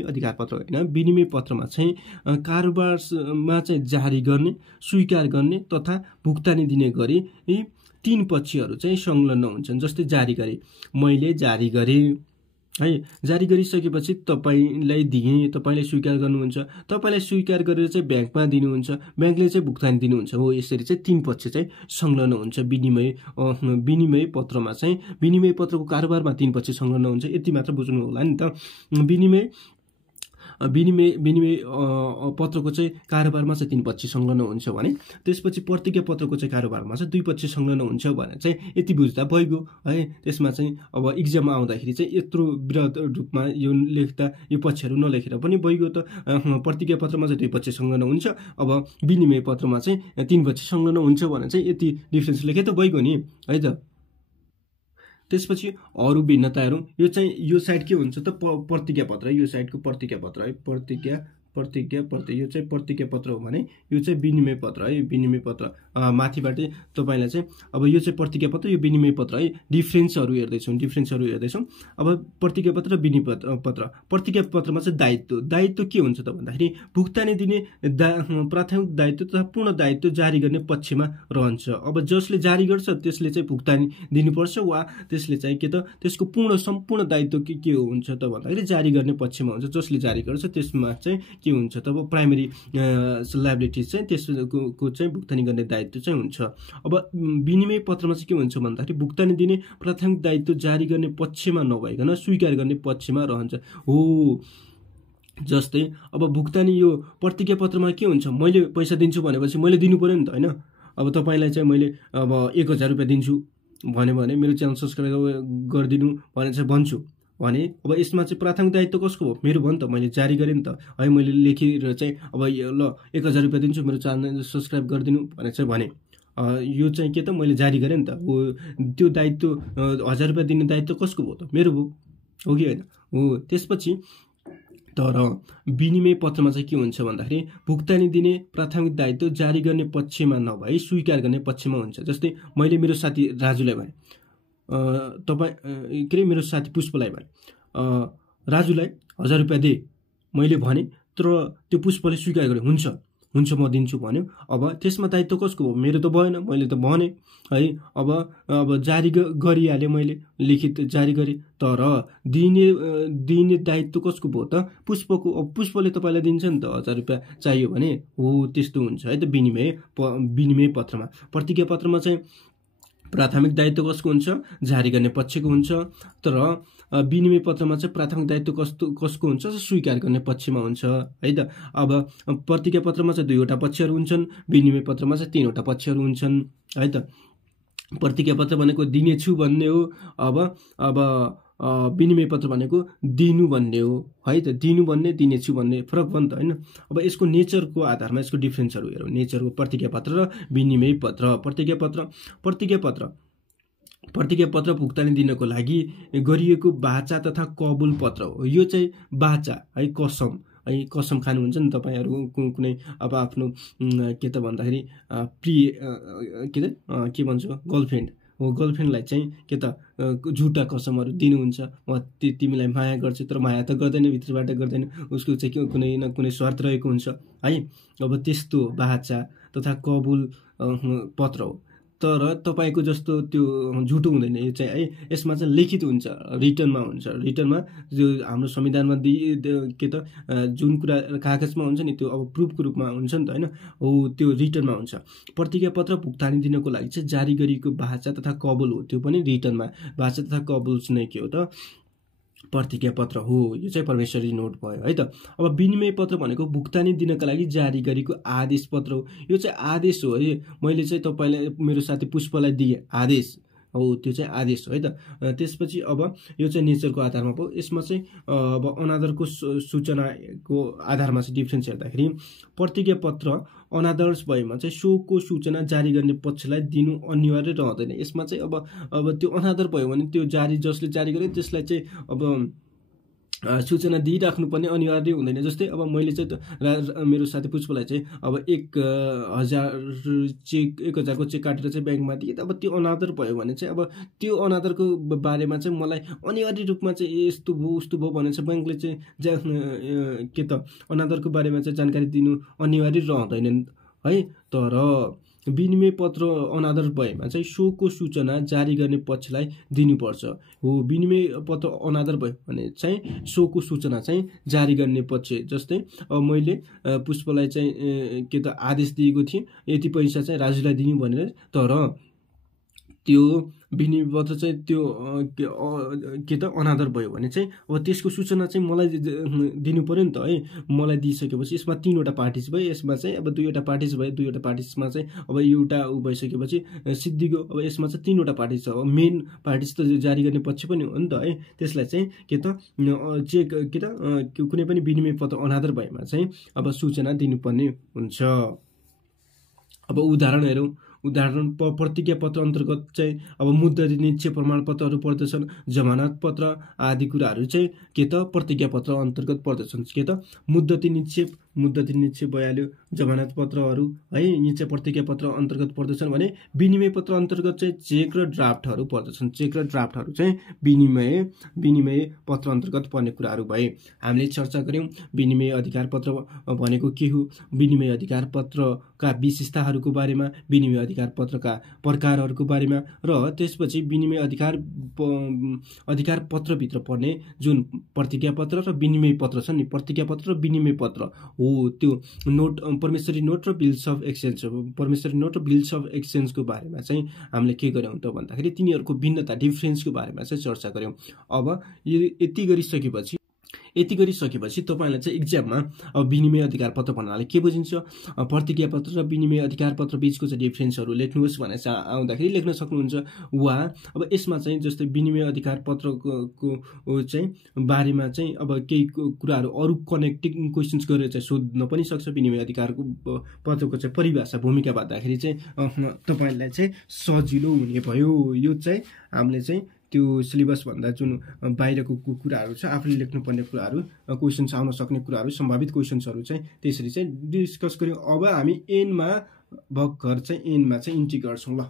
अधिकार पत्र होइन, विनिमय पत्रमा चाहिँ कारोबारमा चाहिँ जारी गर्ने, स्वीकार गर्ने तथा भुक्तानी दिने गरी यी तीन पक्षहरू चाहिँ संलग्न हुन्छन्। जस्तै जारी गरे, मैले जारी गरेँ है, जारी गरिसकेपछि तपाईँलाई दिएँ, तपाईँले स्वीकार गर्नुहुन्छ, तपाईँलाई स्वीकार गरेर चाहिँ ब्याङ्कमा दिनुहुन्छ, ब्याङ्कले चाहिँ भुक्तानी दिनुहुन्छ। हो, यसरी चाहिँ तीन पक्ष चाहिँ संलग्न हुन्छ विनिमय पत्रमा चाहिँ। विनिमय पत्रको कारोबारमा तीन पक्ष संलग्न हुन्छ, यति मात्र बुझ्नु होला नि त। विनिमय पत्रको चाहिँ कारोबारमा चाहिँ तीन पक्ष संलग्न हुन्छ भने त्यसपछि प्रतिज्ञा पत्रको चाहिँ कारोबारमा चाहिँ दुई पक्ष संलग्न हुन्छ भने चाहिँ यति बुझ्दा भइगयो है। त्यसमा चाहिँ अब इक्जाममा आउँदाखेरि चाहिँ यत्रो वृहत रूपमा यो लेख्दा यो पक्षहरू नलेखेर पनि भइगयो त। प्रतिज्ञा पत्रमा चाहिँ दुई पक्ष संलग्न हुन्छ, अब विनिमय पत्रमा चाहिँ तीन पक्ष संलग्न हुन्छ भने चाहिँ यति डिफ्रेन्स लेखे त भइगयो नि है त। त्यसपछि अरू भिन्नताहरू, यो चाहिँ यो साइड के हुन्छ त प्रतिज्ञा पत्र, यो साइडको प्रतिज्ञा पत्र है, प्रतिज्ञा यो चाहिँ प्रतिज्ञा पत्र हो भने यो चाहिँ विनिमय पत्र है। विनिमय पत्र माथिबाटै तपाईँलाई चाहिँ अब यो चाहिँ प्रतिज्ञा पत्र, यो विनिमय पत्र है। डिफ्रेन्सहरू हेर्दैछौँ। अब प्रतिज्ञा पत्र र विनिमय पत्र। प्रतिज्ञा पत्रमा चाहिँ दायित्व के हुन्छ त भन्दाखेरि भुक्तानी दिने प्राथमिक दायित्व तथा पूर्ण दायित्व जारी गर्ने पक्षमा रहन्छ। अब जसले जारी गर्छ त्यसले चाहिँ भुक्तानी दिनुपर्छ, वा त्यसले चाहिँ के त त्यसको सम्पूर्ण दायित्व के हुन्छ त भन्दाखेरि जारी गर्ने पक्षमा हुन्छ। जसले जारी गर्छ त्यसमा चाहिँ के हुन्छ त अब प्राइमेरी लायबिलिटिज चाहिँ त्यसको चाहिँ भुक्तानी गर्ने दायित्व चाहिँ हुन्छ। अब विनिमय पत्रमा चाहिँ के हुन्छ भन्दाखेरि भुक्तानी दिने प्राथमिक दायित्व जारी गर्ने पक्षमा नभइकन स्वीकार गर्ने पक्षमा रहन्छ। हो, जस्तै अब भुक्तानी यो प्रतिज्ञा पत्रमा के हुन्छ, मैले पैसा दिन्छु भनेपछि मैले दिनु पर्यो नि त होइन। अब तपाईँलाई चाहिँ मैले अब 1000 रुपियाँ दिन्छु भन्यो भने मेरो च्यानल सब्सक्राइब गरिदिनु भनेर चाहिँ भन्छु भने अब यसमा चाहिँ प्राथमिक दायित्व कसको हो, मेरो भयो नि त, मैले जारी गरेँ नि त है। मैले लेखेर चाहिँ अब ल 1000 रुपियाँ दिन्छु मेरो च्यानल सब्सक्राइब गरिदिनु भनेर चाहिँ भने यो चाहिँ के त मैले जारी गरेँ नि त। हो, त्यो दायित्व 1000 रुपियाँ दिने दायित्व कसको भयो त, मेरो भयो, हो कि होइन। हो, त्यसपछि तर विनिमय पत्रमा चाहिँ के हुन्छ भन्दाखेरि भुक्तानी दिने प्राथमिक दायित्व जारी गर्ने पक्षमा नभई स्वीकार गर्ने पक्षमा हुन्छ। जस्तै मैले मेरो साथी राजुलाई भने, तपाईँ के अरे मेरो साथी पुष्पलाई भने राजुलाई 1000 रुपियाँ दे मैले भने, तर त्यो पुष्पले स्वीकार गर्यो, हुन्छ म दिन्छु भन्यो। अब त्यसमा दायित्व कसको हो, मेरो त भएन, मैले त भने है। अब जारी गरिहालेँ, मैले लिखित जारी गरेँ, तर दिने दायित्व कसको भयो त, पुष्पको। अब पुष्पले तपाईँलाई दिन्छ नि त 1000 रुपियाँ चाहियो भने। हो, त्यस्तो हुन्छ है त विनिमय पत्रमा। प्रतिज्ञा पत्रमा चाहिँ प्राथमिक दायित्व कसको हुन्छ, जारी गर्ने पक्षको हुन्छ, तर विनिमय पत्रमा चाहिँ प्राथमिक दायित्व कसको हुन्छ, स्वीकार गर्ने पक्षमा हुन्छ है त। अब प्रतिज्ञा पत्रमा चाहिँ 2वटा पक्षहरू हुन्छन्, विनिमय पत्रमा चाहिँ 3वटा पक्षहरू हुन्छन् है त। प्रतिज्ञा पत्र भनेको दिनेछु भन्ने हो, अब विनिमय पत्र भनेको दिनु भन्ने हो है त। दिनु भन्ने दिनेछु भन्ने फरक भयो नि त होइन। अब यसको नेचरको आधारमा यसको डिफ्रेन्सहरू हेरौँ, नेचरको प्रतिज्ञा पत्र र विनिमय पत्र। प्रतिज्ञा पत्र भुक्तानी दिनको लागि गरिएको बाचा तथा कबुल पत्र हो। यो चाहिँ बाचा है, कसम खानुहुन्छ नि तपाईँहरू कुनै अब आफ्नो के त भन्दाखेरि के भन्छ गर्लफ्रेन्ड हो, गर्लफ्रेन्डलाई चाहिँ के त झुटा कसमहरू दिनुहुन्छ, म तिमीलाई माया गर्छु, तर माया त गर्दैन, भित्रबाट गर्दैन, उसको चाहिँ कुनै न कुनै स्वार्थ रहेको हुन्छ है। अब त्यस्तो बाचा तथा कबुल पत्र हो, तर तपाईँको जस्तो त्यो झुटो हुँदैन। यो चाहिँ है, यसमा चाहिँ लिखित हुन्छ, रिटर्नमा हुन्छ। रिटर्नमा जो हाम्रो संविधानमा के त जुन कुरा कागजमा हुन्छ नि त्यो अब प्रुफको रूपमा हुन्छ नि त होइन। हो, त्यो रिटर्नमा हुन्छ। प्रतिज्ञा पत्र भुक्तानी दिनको लागि चाहिँ जारी गरिएको बाचा तथा कबुल हो, त्यो पनि रिटर्नमा। बाचा तथा कबुल नै के हो त, प्रतिज्ञा पत्र हो। यो चाहिँ परमेश्वरी नोट भयो है त। अब विनिमय पत्र भनेको भुक्तानी दिनका लागि जारी गरेको आदेश पत्र हो। यो चाहिँ आदेश हो है, मैले चाहिँ तपाईँलाई मेरो साथी पुष्पलाई दिएँ आदेश हो त्यो चाहिँ आदेश हो है त। त्यसपछि अब यो चाहिँ नेचरको आधारमा भयो। यसमा चाहिँ अब अनादरको सूचनाको आधारमा चाहिँ डिफ्रेन्स हेर्दाखेरि प्रतिज्ञा पत्र अनादर्स भएमा चाहिँ शोकको सूचना जारी गर्ने पक्षलाई दिनु अनिवार्य रहँदैन। यसमा चाहिँ अब त्यो अनादर भयो भने त्यो जसले जारी गर्यो त्यसलाई चाहिँ अब सूचना दिइराख्नुपर्ने अनिवार्य हुँदैन। जस्तै अब मैले चाहिँ मेरो साथी पुष्पलाई चाहिँ अब 1000को चेक काटेर चाहिँ ब्याङ्कमा दिएँ। अब त्यो अनादर भयो भने चाहिँ अब त्यो अनादरको बारेमा चाहिँ मलाई अनिवार्य रूपमा चाहिँ यस्तो भयो उस्तो भयो भने चाहिँ ब्याङ्कले चाहिँ के त अनादरको बारेमा चाहिँ जानकारी दिनु अनिवार्य रहँदैन है। तर विनिमय पत्र अनादर भएमा चाहिँ शोकको सूचना जारी गर्ने पक्षलाई दिनुपर्छ हो। विनिमय पत्र अनादर भयो भने चाहिँ शोकको सूचना चाहिँ जारी गर्ने पक्ष, जस्तै अब मैले पुष्पलाई चाहिँ के त आदेश दिएको थिएँ यति पैसा चाहिँ राजुलाई दिनु भनेर, तर त्यो विनिमय पत्र चाहिँ त्यो के त अनादर भयो भने चाहिँ अब त्यसको सूचना चाहिँ मलाई दिनु पर्यो नि त है। मलाई दिइसकेपछि यसमा 3वटा पार्टिज भयो, यसमा चाहिँ अब 2वटा पार्टिज भयो। 2वटा पार्टिजमा चाहिँ अब एउटा भइसकेपछि सिद्धिको अब यसमा चाहिँ 3वटा पार्टिज छ। अब मेन पार्टिज त जारी गर्ने पक्ष पनि हो नि त है। त्यसलाई चाहिँ के त चेक के त कुनै पनि विनिमय पत्र अनादर भएमा चाहिँ अब सूचना दिनुपर्ने हुन्छ। अब उदाहरण प्रतिज्ञा पत्र अन्तर्गत चाहिँ अब मुद्दती निश्चय प्रमाणपत्रहरू पर्दछन्। जमानत पत्र आदि कुराहरू चाहिँ के त प्रतिज्ञा पत्र अन्तर्गत पर्दछन्। के त मुद्दती निश्चय भइहाल्यो, जमानत पत्रहरू है निश्चय प्रतिज्ञा पत्र अन्तर्गत पर्दछन् भने विनिमय पत्र अन्तर्गत चाहिँ चेक र ड्राफ्टहरू पर्दछन्। चेक र ड्राफ्टहरू चाहिँ विनिमय पत्र अन्तर्गत पर्ने कुराहरू भए। हामीले चर्चा गऱ्यौँ विनिमय अधिकार पत्र भनेको के हो, विनिमय अधिकार पत्रका विशेषताहरूको बारेमा, विनिमय अधिकार पत्रका प्रकारहरूको बारेमा, र त्यसपछि विनिमय अधिकार पत्रभित्र पर्ने जुन प्रतिज्ञा पत्र र विनिमय पत्र छन् नि, प्रतिज्ञा पत्र र विनिमय पत्र हो त्यो पर्मिसरी नोट र बिल्स अफ एक्सचेन्जको बारेमा चाहिँ हामीले के गर्यौँ त भन्दाखेरि तिनीहरूको भिन्नता डिफ्रेन्सको बारेमा चाहिँ चर्चा गऱ्यौँ। अब यति गरिसकेपछि तपाईँलाई चाहिँ इक्जाममा अब विनिमय अधिकार पत्र भन्नाले के बुझिन्छ, प्रतिज्ञा पत्र र विनिमय अधिकार पत्र बिचको चाहिँ डिफ्रेन्सहरू लेख्नुहोस् भनेर चाहिँ आउँदाखेरि लेख्न सक्नुहुन्छ। वा अब यसमा चाहिँ जस्तै विनिमय अधिकार पत्रको चाहिँ बारेमा चाहिँ अब केही कुराहरू अरू कनेक्टिङ क्वेसन्स गरेर चाहिँ सोध्न पनि सक्छ। विनिमय अधिकारको पत्रको चाहिँ परिभाषा भूमिका भन्दाखेरि चाहिँ तपाईँलाई चाहिँ सजिलो हुने भयो। यो चाहिँ हामीले चाहिँ त्यो सिलेबस भन्दा जुन बाहिरको कुराहरू छ, आफूले लेख्नुपर्ने कुराहरू, क्वेसन्स आउन सक्ने कुराहरू, सम्भावित क्वेसन्सहरू चाहिँ त्यसरी चाहिँ डिस्कस गऱ्यौँ। अब हामी एनमा इन्ट्री गर्छौँ। ल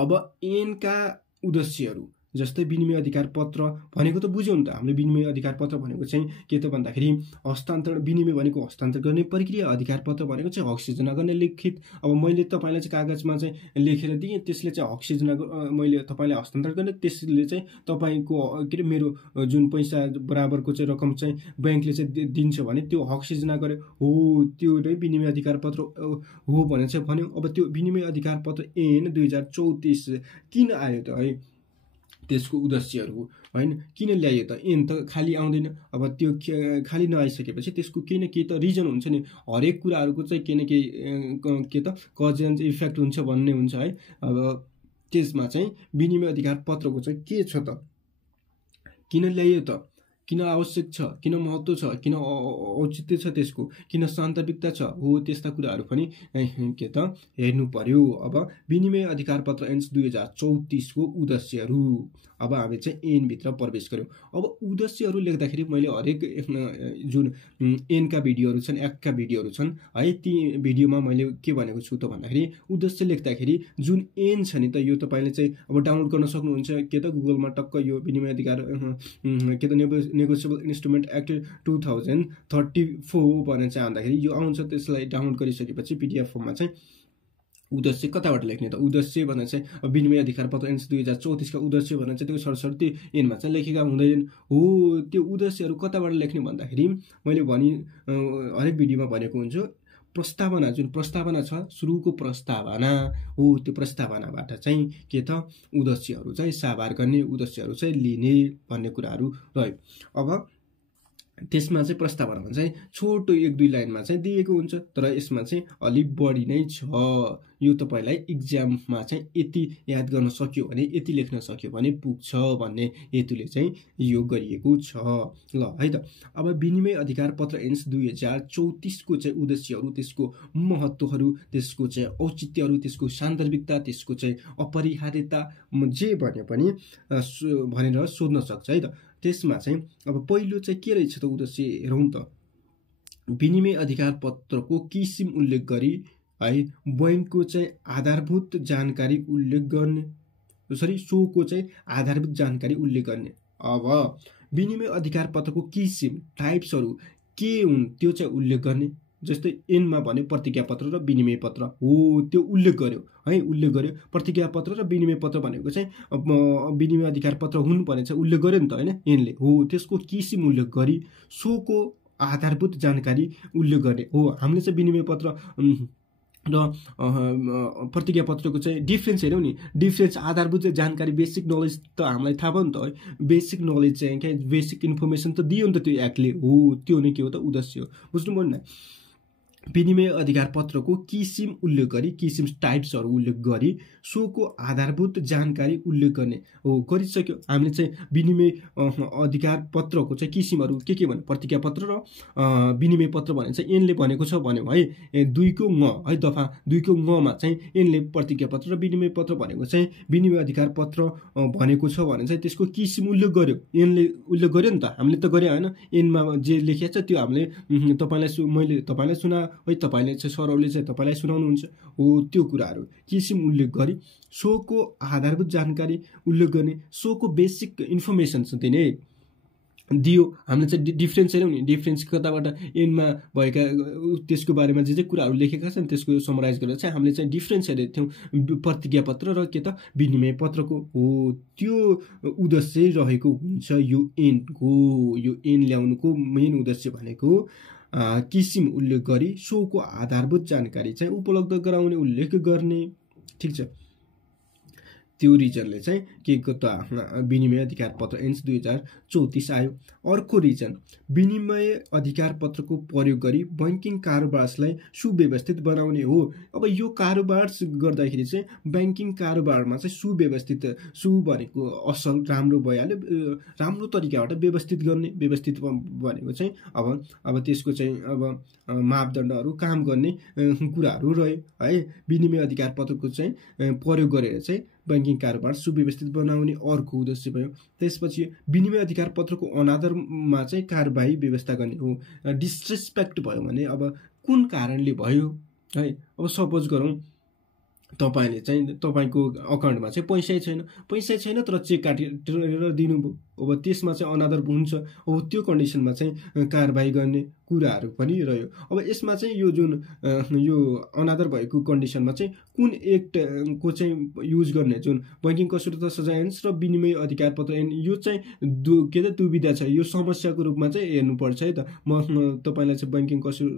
अब एनका उद्देश्यहरू जस्तै विनिमय अधिकार पत्र भनेको त बुझ्यौँ नि त हामीले। विनिमय अधिकार पत्र भनेको चाहिँ के त भन्दाखेरि हस्तान्तरण, विनिमय भनेको हस्तान्तरण गर्ने प्रक्रिया, अधिकार पत्र भनेको चाहिँ हक सिर्जना गर्ने लिखित। अब मैले तपाईँलाई चाहिँ कागजमा चाहिँ लेखेर दिएँ, त्यसले चाहिँ हक सिर्जना मैले तपाईँलाई हस्तान्तरण गर्ने, त्यसले चाहिँ तपाईँको के अरे मेरो जुन पैसा बराबरको चाहिँ रकम चाहिँ ब्याङ्कले चाहिँ दिन्छ भने त्यो हक सिर्जना गर्यो हो, त्यो नै विनिमय अधिकार पत्र हो भनेर चाहिँ भन्यो। अब त्यो विनिमय अधिकार पत्र ऐन 2034 किन आयो त है, त्यसको उद्देश्यहरू होइन किन ल्याइयो त। ऐन त खाली आउँदैन। अब त्यो खाली नआइसकेपछि त्यसको केही न केही त रिजन हुन्छ नि। हरेक कुराहरूको चाहिँ केही न केही के त कज एन्ड इफेक्ट हुन्छ भन्ने हुन्छ है। अब त्यसमा चाहिँ विनिमय अधिकार पत्रको चाहिँ के छ त, किन ल्याइयो त, किन आवश्यक छ, किन महत्त्व छ, किन औचित्य छ त्यसको, किन सान्दर्भिकता छ हो, त्यस्ता कुराहरू पनि के त हेर्नु पर्यो। अब विनिमय अधिकार पत्र ऐन 2034 को उद्देश्यहरू। अब हामी चाहिँ ऐनभित्र प्रवेश गऱ्यौँ। अब उद्देश्यहरू लेख्दाखेरि मैले हरेक जुन ऐनका भिडियोहरू छन्, एक्टका भिडियोहरू छन् है, ती भिडियोमा मैले के भनेको छु त भन्दाखेरि उद्देश्य लेख्दाखेरि जुन ऐन छ नि त यो तपाईँले चाहिँ अब डाउनलोड गर्न सक्नुहुन्छ। के त गुगलमा टक्क यो विनिमय अधिकार के त नेगोसिएबल इन्स्ट्रुमेन्ट एक्ट 2034 भनेर चाहिँ आउँदाखेरि यो आउँछ। त्यसलाई डाउनलोड गरिसकेपछि PDF फर्ममा चाहिँ उद्देश्य कताबाट लेख्ने त, उद्देश्य भनेर चाहिँ विनिमय अधिकार पत्र ऐन 2034 का उद्देश्य भनेर चाहिँ त्यो सरसर्ती ऐनमा चाहिँ लेखेका हुँदैन हो। त्यो उद्देश्यहरू कताबाट लेख्ने भन्दाखेरि मैले हरेक भिडियोमा भनेको हुन्छु, प्रस्तावना, जुन प्रस्तावना छ सुरुको प्रस्तावना हो, त्यो प्रस्तावनाबाट चाहिँ के त उद्देश्यहरू चाहिँ साभार गर्ने, उद्देश्यहरू चाहिँ लिने भन्ने कुराहरू रह्यो। अब त्यसमा चाहिँ प्रस्तावनामा चाहिँ छोटो 1-2 लाइनमा चाहिँ दिएको हुन्छ, तर यसमा चाहिँ अलिक बढी नै छ। यो तपाईलाई एक्जाममा चाहिँ यति याद गर्न सक्यो भने, यति लेख्न सक्यो भने पुग्छ भन्ने हेतुले चाहिँ यो गरिएको छ ल है त। अब विनिमय अधिकार पत्र एन्स 2034 को चाहिँ उद्देश्यहरू, त्यसको महत्त्वहरू, त्यसको चाहिँ औचित्यहरू, त्यसको सान्दर्भिकता, त्यसको चाहिँ अपरिहार्यता जे भने पनि भनेर सोध्न सक्छ है त। त्यसमा चाहिँ अब पहिलो चाहिँ के रहेछ त उद्देश्य हेरौँ त। विनिमय अधिकार पत्रको किसिम उल्लेख गरी है बैंकको चाहिँ आधारभूत जानकारी उल्लेख गर्ने, सोको चाहिँ आधारभूत जानकारी उल्लेख गर्ने। अब विनिमय अधिकार पत्रको किसिम टाइप्सहरू के हुन् त्यो चाहिँ उल्लेख गर्ने। जस्तै एनमा भने प्रतिज्ञा पत्र र विनिमय पत्र हो, त्यो उल्लेख गर्यो है, उल्लेख गर्यो। प्रतिज्ञा पत्र र विनिमय पत्र भनेको चाहिँ विनिमय अधिकार पत्र हुन् भने चाहिँ उल्लेख गर्यो नि त हैन, एनले हो। त्यसको किसिम उल्लेख गरी सोको आधारभूत जानकारी उल्लेख गर्ने हो। हामीले चाहिँ विनिमय पत्र र प्रतिज्ञा पत्रको चाहिँ डिफ्रेन्स हेऱ्यौँ नि। डिफ्रेन्स आधारभूत जानकारी, बेसिक नलेज त हामीलाई थाहा भयो नि त है। बेसिक नलेज चाहिँ क्या, बेसिक इन्फर्मेसन त दियो नि त त्यो एक्टले हो। त्यो नै के हो त उद्देश्य हो, बुझ्नुभयो नि। विनिमय अधिकार पत्रको किसिम उल्लेख गरी, किसिम टाइप्सहरू उल्लेख गरी सोको आधारभूत जानकारी उल्लेख गर्ने हो। गरिसक्यो हामीले चाहिँ विनिमय अधिकार पत्रको चाहिँ किसिमहरू के भने प्रतिज्ञा पत्र र विनिमय पत्र भने चाहिँ एनले भनेको छ भन्यो है। 2 को ङ है, दफा 2 को ङ मा चाहिँ एनले प्रतिज्ञा पत्र र विनिमय पत्र भनेको चाहिँ विनिमय अधिकार पत्र भनेको छ भने चाहिँ त्यसको किसिम उल्लेख गर्यो, एनले उल्लेख गर्यो नि त। हामीले त गरे हैन, एनमा जे लेखिएको छ त्यो हामीले मैले तपाईलाई सुना है, तपाईले चाहिँ सरहरूले चाहिँ तपाईलाई सुनाउनुहुन्छ हो। त्यो कुराहरू किसिम उल्लेख गरी सोको आधारभूत जानकारी उल्लेख गर्ने, सोको बेसिक इन्फर्मेसन दिने दियो। हामीले चाहिँ डिफ्रेन्स हेऱ्यौँ नि, डिफ्रेन्स कताबाट एनमा भएका त्यसको बारेमा जे कुराहरू लेखेका छन् त्यसको समराइज गरेर चाहिँ हामीले चाहिँ डिफ्रेन्स हेरेको थियौँ प्रतिज्ञा पत्र र के त विनिमय पत्रको हो। त्यो उद्देश्य रहेको हुन्छ यो एनको। यो एन ल्याउनुको मेन उद्देश्य भनेको किसिम उल्लेख गरी सोको आधारभूत जानकारी चाहिँ उपलब्ध गराउने, उल्लेख गर्ने। ठिक छ, त्यो रिजनले चाहिँ के को त विनिमय अधिकार पत्र एन्स 2034 आयो। अर्को रिजन विनिमय अधिकार पत्रको प्रयोग गरी बैंकिङ कारोबारलाई सुव्यवस्थित बनाउने हो। अब यो कारोबार गर्दाखेरि चाहिँ बैंकिङ कारोबारमा चाहिँ सुव्यवस्थित, सु भनेको असल राम्रो भइहाल्यो, राम्रो तरिकाबाट व्यवस्थित गर्ने। व्यवस्थित भनेको चाहिँ अब त्यसको चाहिँ अब मापदण्डहरू काम गर्ने कुराहरू रह्यो है। विनिमय अधिकार पत्रको चाहिँ प्रयोग गरेर चाहिँ बैंकिङ कारोबार सुव्यवस्थित बनाउने अर्को उद्देश्य भयो। त्यसपछि विनिमय अधिकार पत्रको अनादरमा चाहिँ कारबाही व्यवस्था गर्ने हो। डिसरेस्पेक्ट भयो भने अब कुन कारणले भयो है, अब सपोज गरौँ तपाईले चाहिँ तपाईको अकाउन्टमा चाहिँ पैसै छैन तर चेक काटेर दिनुभयो। अब त्यसमा चाहिँ अनादर हुन्छ। अब त्यो कन्डिसनमा चाहिँ कारबाही गर्ने कुराहरू पनि रह्यो। अब यसमा चाहिँ यो जुन यो अनादर भएको कन्डिसनमा चाहिँ कुन एक्टको चाहिँ युज गर्ने, जुन बैंकिङ कसुर तथा सजाय ऐन र विनिमय अधिकार पत्र ऐन, यो चाहिँ के त दुविधा छ। यो समस्याको रूपमा चाहिँ हेर्नुपर्छ है त। म तपाईलाई चाहिँ बैंकिङ कसुर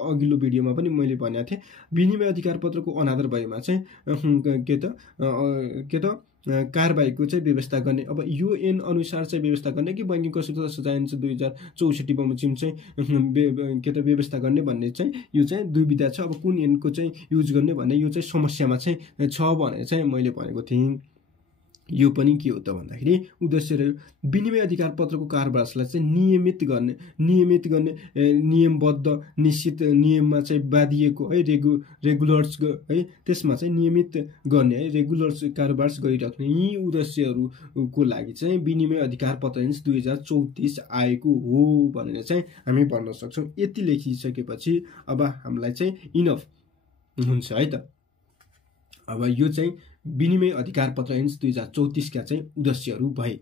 अघिल्लो भिडियोमा पनि मैले भनेको थिएँ, विनिमय अधिकार पत्रको अनादर भएमा चाहिँ के त कारबाहीको चाहिँ व्यवस्था गर्ने। अब यो ऐन अनुसार चाहिँ व्यवस्था गर्ने कि बैंकिङ कसुर तथा सजाय ऐन 2064 बमोजिम चाहिँ के त व्यवस्था गर्ने भन्ने चाहिँ यो चाहिँ दुविधा छ। अब कुन ऐनको चाहिँ युज गर्ने भन्ने यो चाहिँ समस्यामा चाहिँ छ भनेर चाहिँ मैले भनेको थिएँ। यो पनि के हो त भन्दाखेरि उद्देश्य रह्यो विनिमय अधिकार पत्रको कारोबारलाई चाहिँ नियमित गर्ने, नियमबद्ध निश्चित नियममा चाहिँ बाँधिएको है, रेगुलर्स है, त्यसमा चाहिँ नियमित गर्ने है, रेगुलर्स कारोबार गरिराख्ने। यी उद्देश्यहरूको लागि चाहिँ विनिमय अधिकार पत्र ऐन 2034 आएको हो भनेर चाहिँ हामी भन्न सक्छौँ। यति लेखिसकेपछि अब हामीलाई चाहिँ इनफ हुन्छ है त। अब यो चाहिँ विनिमय अधिकार पत्र ऐन 2034 का चाहिँ उद्देश्यहरू भए।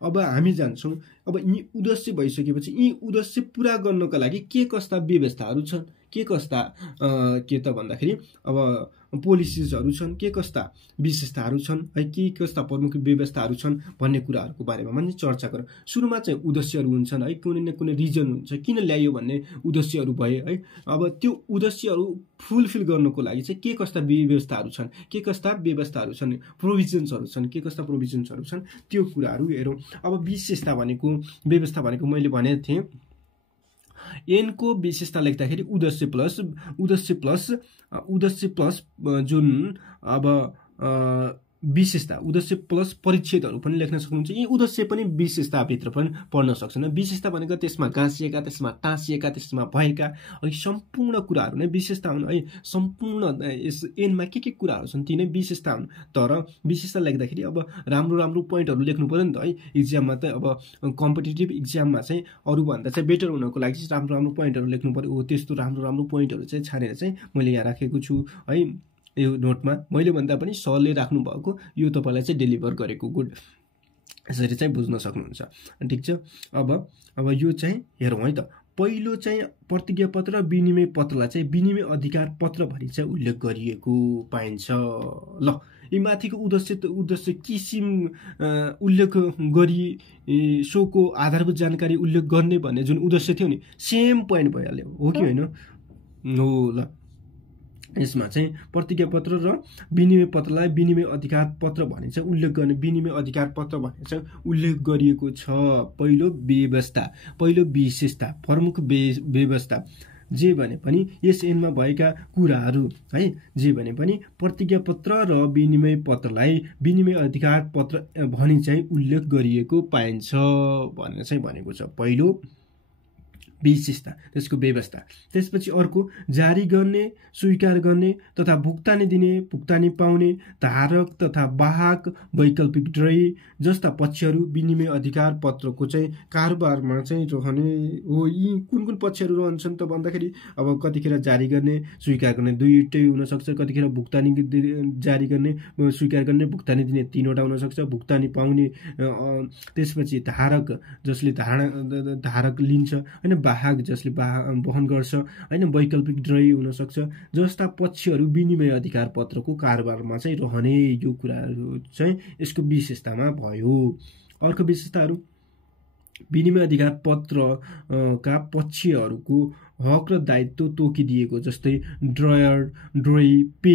अब हामी जान्छौँ, अब यी उद्देश्य भइसकेपछि यी उद्देश्य पूरा गर्नका लागि के कस्ता व्यवस्थाहरू छन्, के कस्ता के त भन्दाखेरि अब पोलिसिजहरू छन्, के कस्ता विशेषताहरू छन् है, के कस्ता प्रमुख व्यवस्थाहरू छन् भन्ने कुराहरूको बारेमा पनि चर्चा गरौँ। सुरुमा चाहिँ उद्देश्यहरू हुन्छन् है, कुनै न कुनै रिजन हुन्छ किन ल्यायो भन्ने उद्देश्यहरू भए है। अब त्यो उद्देश्यहरू फुलफिल गर्नको लागि चाहिँ के कस्ता व्यवस्थाहरू छन्, के कस्ता व्यवस्थाहरू छन्, प्रोभिजन्सहरू छन्, के कस्ता प्रोभिजन्सहरू छन्, त्यो कुराहरू हेरौँ। अब विशेषता भनेको व्यवस्था भनेको मैले भनेको थिएँ एन को विशेषता लेख्दाखेरि उद्देश्य प्लस जुन अब विशेषता उद्देश्य प्लस परिच्छेदहरू पनि लेख्न सक्नुहुन्छ। यी उद्देश्य पनि विशेषताभित्र पनि पढ्न सक्छन्। विशेषता भनेको त्यसमा गाँसिएका, त्यसमा टाँसिएका, त्यसमा भएका सम्पूर्ण कुराहरू नै विशेषता हुन् है। सम्पूर्ण यस एनमा के कुराहरू छन् ती नै विशेषता हुन्। तर विशेषता लेख्दाखेरि अब राम्रो पोइन्टहरू लेख्नु पर्यो नि त है। इक्जाममा त अब कम्पिटिटिभ इक्जाममा चाहिँ अरूभन्दा चाहिँ बेटर हुनको लागि चाहिँ राम्रो पोइन्टहरू लेख्नु पर्यो। हो त्यस्तो राम्रो पोइन्टहरू चाहिँ छानेर चाहिँ मैले यहाँ राखेको छु है। यो नोटमा मैले भन्दा पनि सरले राख्नु भएको यो तपाईँलाई चाहिँ डेलिभर गरेको गुड, यसरी चाहिँ बुझ्न सक्नुहुन्छ। ठिक छ। अब यो चाहिँ हेरौँ है त। पहिलो चाहिँ प्रतिज्ञा पत्र र विनिमय पत्रलाई चाहिँ विनिमय अधिकार पत्र भनी चाहिँ उल्लेख गरिएको पाइन्छ। ल यी माथिको उद्देश्य किसिम उल्लेख गरी सोको आधारभूत जानकारी उल्लेख गर्ने भन्ने जुन उद्देश्य थियो नि सेम पोइन्ट भइहाल्यो, हो कि होइन? हो। ल यसमा चाहिँ प्रतिज्ञा पत्र र विनिमय पत्रलाई विनिमय अधिकार पत्र भने चाहिँ उल्लेख गर्ने, विनिमय अधिकार पत्र भने चाहिँ उल्लेख गरिएको छ। पहिलो व्यवस्था, पहिलो विशेषता, प्रमुख व्यवस्था जे भने पनि यस एनमा भएका कुराहरू है, जे भने पनि प्रतिज्ञा पत्र र विनिमय पत्रलाई विनिमय अधिकार पत्र भनी चाहिँ उल्लेख गरिएको पाइन्छ भनेर चाहिँ भनेको छ। पहिलो विशेषता, त्यसको व्यवस्था। त्यसपछि अर्को जारी गर्ने, स्वीकार गर्ने तथा भुक्तानी दिने, भुक्तानी पाउने, धारक तथा वाहक, वैकल्पिक ड्रई जस्ता पक्षहरू विनिमय अधिकार पत्रको चाहिँ कारोबारमा चाहिँ रहने हो। यी कुन पक्षहरू रहन्छन् त भन्दाखेरि अब कतिखेर जारी गर्ने, स्वीकार गर्ने दुईटै हुनसक्छ, कतिखेर भुक्तानी जारी गर्ने, स्वीकार गर्ने, भुक्तानी दिने तीनवटा हुनसक्छ, भुक्तानी पाउने, त्यसपछि धारक जसले धारक लिन्छ होइन, वाहक जसले वहन गर्छ होइन, वैकल्पिक ड्रई हुनसक्छ जस्ता पक्षहरू विनिमय अधिकार पत्रको कारोबारमा चाहिँ रहने, यो कुराहरू चाहिँ यसको विशेषतामा भयो। अर्को विशेषताहरू विनिमय अधिकार पत्रका पक्षहरूको हक र दायित्व तोकिदिएको, जस्तै ड्रयर, ड्रोई, पे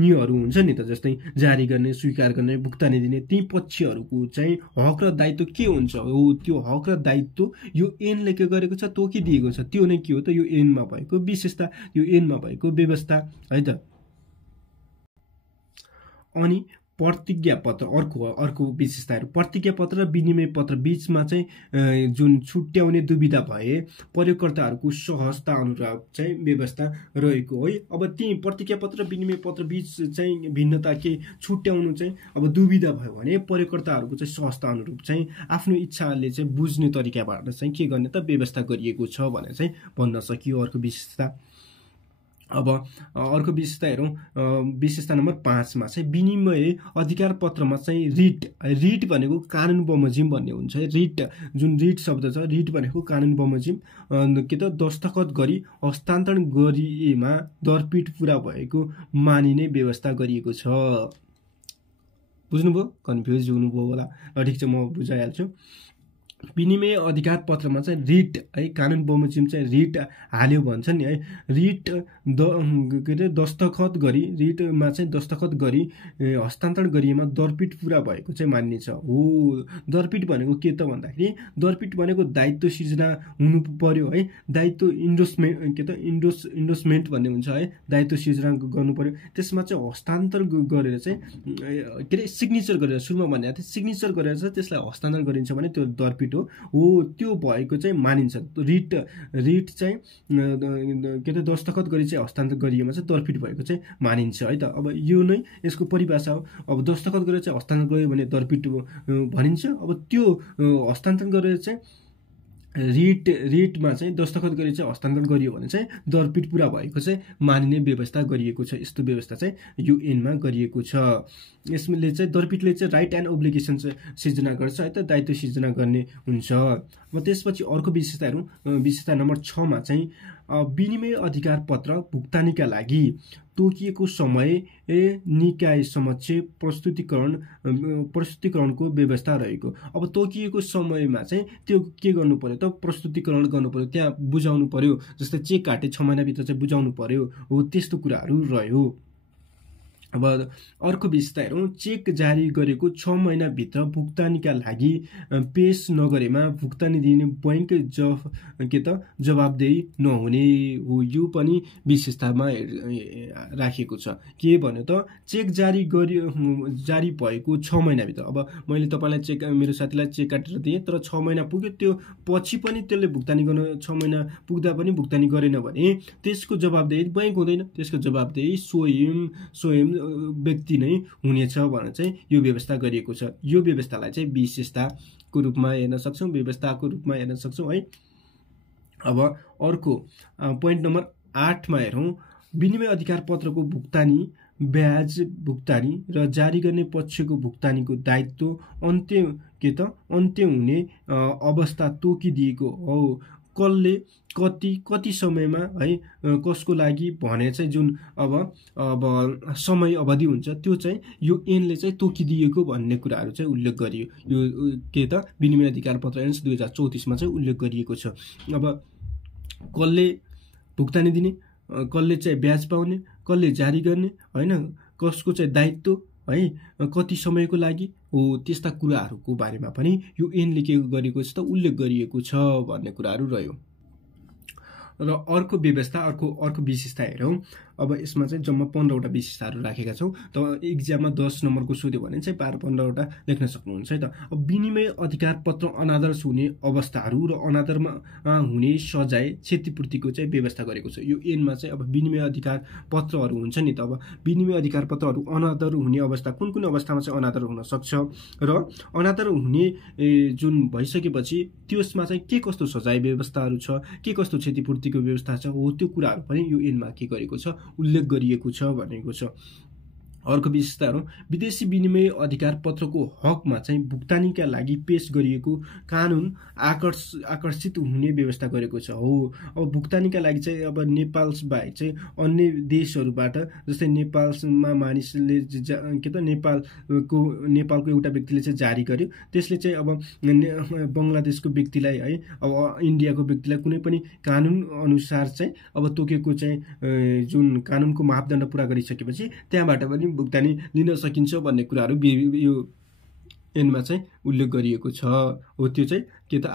यीहरू हुन्छ नि त, जस्तै जारी गर्ने, स्वीकार गर्ने, भुक्तानी दिने ती पक्षहरूको चाहिँ हक र दायित्व के हुन्छ हो। त्यो हक र दायित्व यो एनले के गरेको छ, तोकिदिएको छ। त्यो नै के हो त, यो एनमा भएको विशेषता, यो एनमा भएको व्यवस्था है त। अनि प्रतिज्ञा पत्र अर्को विशेषताहरू, प्रतिज्ञा पत्र र विनिमय पत्र बीचमा चाहिँ जुन छुट्याउने दुविधा भए प्रयोगकर्ताहरूको सहजता अनुरूप चाहिँ व्यवस्था रहेको है। अब ती प्रतिज्ञा पत्र र विनिमय पत्र बीच चाहिँ भिन्नता के छुट्याउनु चाहिँ अब दुविधा भयो भने प्रयोगकर्ताहरूको चाहिँ सहजता अनुरूप चाहिँ आफ्नो इच्छाले चाहिँ बुझ्ने तरिकाबाट चाहिँ के गर्ने त व्यवस्था गरिएको छ भनेर चाहिँ भन्न सकियो। अर्को विशेषता, अब अर्को विशेषता हेरौँ। विशेषता नम्बर 5 मा चाहिँ विनिमय अधिकार पत्रमा चाहिँ रिट भनेको कानुन बमोजिम भन्ने हुन्छ है। जुन रिट शब्द छ, रिट भनेको कानुन बमोजिम के त दस्तखत गरी हस्तान्तरण गरिएमा दरपीट पुरा भएको मानिने व्यवस्था गरिएको छ। बुझ्नुभयो? कन्फ्युज हुनुभयो होला। ठिक छ, म बुझाइहाल्छु। विनिमय अधिकार पत्रमा चाहिँ रिट है, कानुन बमोजिम चाहिँ रिट हाल्यो भन्छ नि है। रिट के अरे दस्तखत गरी, रिटमा चाहिँ दस्तखत गरी हस्तान्तरण गरिएमा दरपीट पुरा भएको चाहिँ मानिनेछ। हो, दरपीट भनेको के त भन्दाखेरि दरपीट भनेको दायित्व सिर्जना हुनु पर्यो है। दायित्व इन्डोसमेन्ट के त इन्डोसमेन्ट भन्ने हुन्छ है, दायित्व सिर्जना गर्नु पर्यो। त्यसमा चाहिँ हस्तान्तरण गरेर चाहिँ के अरे सिग्नेचर गरेर, सुरुमा भनेको थियो सिग्नेचर गरेर चाहिँ त्यसलाई हस्तान्तरण गरिन्छ भने त्यो दरपीट हो। त्यो भएको चाहिँ मानिन्छ। रिट चाहिँ के अरे दस्तखत गरी चाहिँ हस्तान्तरण गरिएमा चाहिँ दरपीट भएको चाहिँ मानिन्छ है त। अब यो नै यसको परिभाषा हो। अब दस्तखत गरेर चाहिँ हस्तान्तरण गरियो भने दरपीट भनिन्छ। अब त्यो हस्तान्तरण गरेर चाहिँ रिटमा चाहिँ दस्तखत गरी चाहिँ हस्तान्तरण गरियो भने चाहिँ दरपीट पुरा भएको चाहिँ मानिने व्यवस्था गरिएको छ। यस्तो व्यवस्था चाहिँ युएनमा गरिएको छ। यसले चाहिँ दरपीटले चाहिँ राइट एन्ड ओब्लिगेसन सिर्जना गर्छ है त, दायित्व सिर्जना गर्ने हुन्छ। अब त्यसपछि अर्को विशेषता नम्बर 6 मा चाहिँ विनिमय अधिकार पत्र भुक्तानीका लागि तोकिएको समय निकाय समक्ष प्रस्तुतिकरणको व्यवस्था रहेको। अब तोकिएको समयमा चाहिँ त्यो के गर्नु पर्यो त, प्रस्तुतिकरण गर्नु पर्यो, त्यहाँ बुझाउनु पर्यो। जस्तै चेक काटे 6 महिनाभित्र चाहिँ बुझाउनु पर्यो। हो, त्यस्तो कुराहरू रह्यो। अब अर्को विशेषता हेरौँ, चेक जारी गरेको 6 महिनाभित्र भुक्तानीका लागि पेश नगरेमा भुक्तानी दिने बैंक जवाबदेही नहुने हो। यो पनि विशेषतामा राखिएको छ। के भन्यो त, चेक जारी भएको 6 महिनाभित्र। अब मैले तपाईँलाई चेक, मेरो साथीलाई चेक काटेर दिएँ, तर 6 महिना पुग्यो, त्यो पछि पनि त्यसले भुक्तानी गर्न 6 महिना पुग्दा पनि भुक्तानी गरेन भने त्यसको जवाबदेही बैंक हुँदैन, त्यसको जवाबदेही स्वयं व्यक्ति नै हुनेछ भनेर चाहिँ यो व्यवस्था गरिएको छ। यो व्यवस्थालाई चाहिँ विशेषताको रूपमा हेर्न सक्छौँ, व्यवस्थाको रूपमा हेर्न सक्छौँ है। अब अर्को पोइन्ट नम्बर 8 मा हेरौँ, विनिमय अधिकार पत्रको भुक्तानी, ब्याज भुक्तानी र जारी गर्ने पक्षको भुक्तानीको दायित्व अन्त्य हुने अवस्था तोकिदिएको हो। कसले कति समयमा है कसको लागि भने चाहिँ जुन अब समय अवधि हुन्छ त्यो चाहिँ यो ऐनले चाहिँ तोकिदिएको भन्ने कुराहरू चाहिँ उल्लेख गरियो। यो विनिमय अधिकार पत्र ऐन 2034 मा चाहिँ उल्लेख गरिएको छ। अब कसले भुक्तानी दिने, कसले चाहिँ ब्याज पाउने, कसले जारी गर्ने होइन, कसको चाहिँ दायित्व है, कति समयको लागि हो, त्यस्ता कुराहरूको बारेमा पनि यो ऐनले के गरेको छ त उल्लेख गरिएको छ भन्ने कुराहरू रह्यो। र अर्को व्यवस्था, अर्को विशेषता हेरौँ। अब यसमा चाहिँ जम्मा 15 वटा विशेषताहरू राखेका छौँ। त एक्जाममा 10 नम्बरको सोध्यो भने चाहिँ 15 वटा लेख्न सक्नुहुन्छ है त। अब विनिमय अधिकार पत्र अनादर हुने अवस्थाहरू र अनादरमा हुने सजाय क्षतिपूर्तिको चाहिँ व्यवस्था गरेको छ यो ऐनमा चाहिँ। अब विनिमय अधिकार पत्रहरू हुन्छ नि त, अब विनिमय अधिकार पत्रहरू अनादर हुने अवस्था कुन अवस्थामा चाहिँ अनादर हुन सक्छ र अनादर हुने जुन भइसकेपछि त्यसमा चाहिँ के कस्तो सजाय व्यवस्थाहरू छ, के कस्तो क्षतिपूर्तिको व्यवस्था छ, हो त्यो कुराहरू पनि यो ऐनमा के गरेको छ उल्लेख गरिएको छ भनेको छ। अर्को विशेषताहरू, विदेशी विनिमय अधिकार पत्रको हकमा चाहिँ भुक्तानीका लागि पेश गरिएको कानुन आकर्षित हुने व्यवस्था गरेको छ हो। अब भुक्तानीका लागि चाहिँ अब नेपाल बाहेक चाहिँ अन्य देशहरूबाट, जस्तै नेपालमा मानिसले नेपालको एउटा व्यक्तिले चाहिँ जारी गर्यो, त्यसले चाहिँ अब बङ्गलादेशको व्यक्तिलाई है, अब इन्डियाको व्यक्तिलाई कुनै पनि कानुन अनुसार चाहिँ अब तोकेको चाहिँ जुन कानुनको मापदण्ड पुरा गरिसकेपछि त्यहाँबाट पनि भुक्तानी लिन सकिन्छ भन्ने कुराहरू यो ऐनमा चाहिँ उल्लेख गरिएको छ हो। त्यो चाहिँ के त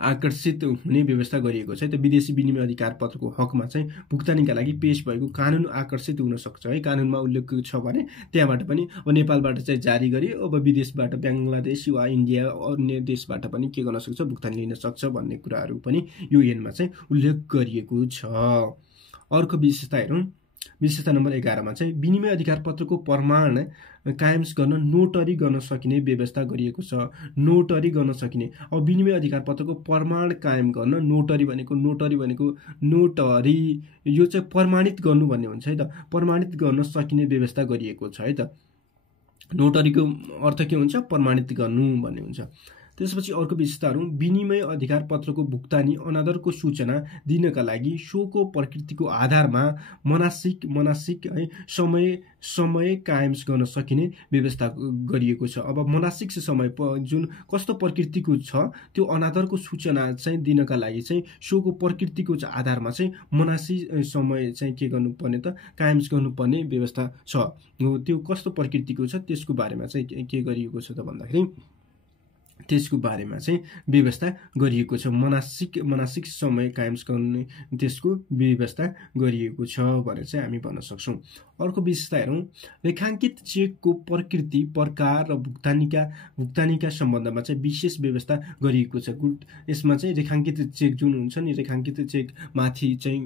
आकर्षित हुने व्यवस्था गरिएको छ है त। विदेशी विनिमय अधिकार पत्रको हकमा चाहिँ भुक्तानीका लागि पेश भएको कानुन आकर्षित हुन सक्छ है। कानुनमा उल्लेख छ भने त्यहाँबाट पनि अब नेपालबाट चाहिँ जारी गरी अब विदेशबाट बङ्गलादेश वा इन्डिया अन्य देशबाट पनि के गर्न सक्छ भुक्तानी लिन सक्छ भन्ने कुराहरू पनि यो ऐनमा चाहिँ उल्लेख गरिएको छ। अर्को विशेषता हेरौँ, विशेषता नम्बर 11 मा चाहिँ विनिमय अधिकार पत्रको प्रमाण कायम गर्न नोटरी गर्न सकिने व्यवस्था गरिएको छ। नोटरी गर्न सकिने, अब विनिमय अधिकार पत्रको प्रमाण कायम गर्न नोटरी भनेको नोटरी यो चाहिँ प्रमाणित गर्नु भन्ने हुन्छ है त। प्रमाणित गर्न सकिने व्यवस्था गरिएको छ है त। नोटरीको अर्थ के हुन्छ, प्रमाणित गर्नु भन्ने हुन्छ। त्यसपछि अर्को विशेषताहरू, विनिमय अधिकार पत्रको भुक्तानी अनादरको सूचना दिनका लागि सोको प्रकृतिको आधारमा मनासिक है समय कायम गर्न सकिने व्यवस्था गरिएको छ। अब मनासिक समय जुन कस्तो प्रकृतिको छ त्यो अनादरको सूचना चाहिँ दिनका लागि चाहिँ सोको प्रकृतिको आधारमा चाहिँ मनासी समय चाहिँ के गर्नुपर्ने त कायम गर्नुपर्ने व्यवस्था छ। त्यो कस्तो प्रकृतिको छ त्यसको बारेमा चाहिँ के गरिएको छ त भन्दाखेरि त्यसको बारेमा चाहिँ व्यवस्था गरिएको छ। मनासिक समय कायम गर्ने त्यसको व्यवस्था गरिएको छ भनेर चाहिँ हामी भन्न सक्छौँ। अर्को विशेषता हेरौँ, रेखाङ्कित चेकको प्रकृति, प्रकार र भुक्तानीका सम्बन्धमा चाहिँ विशेष व्यवस्था गरिएको छ। यसमा चाहिँ रेखाङ्कित चेक जुन हुन्छ नि, रेखाङ्कित चेक माथि चाहिँ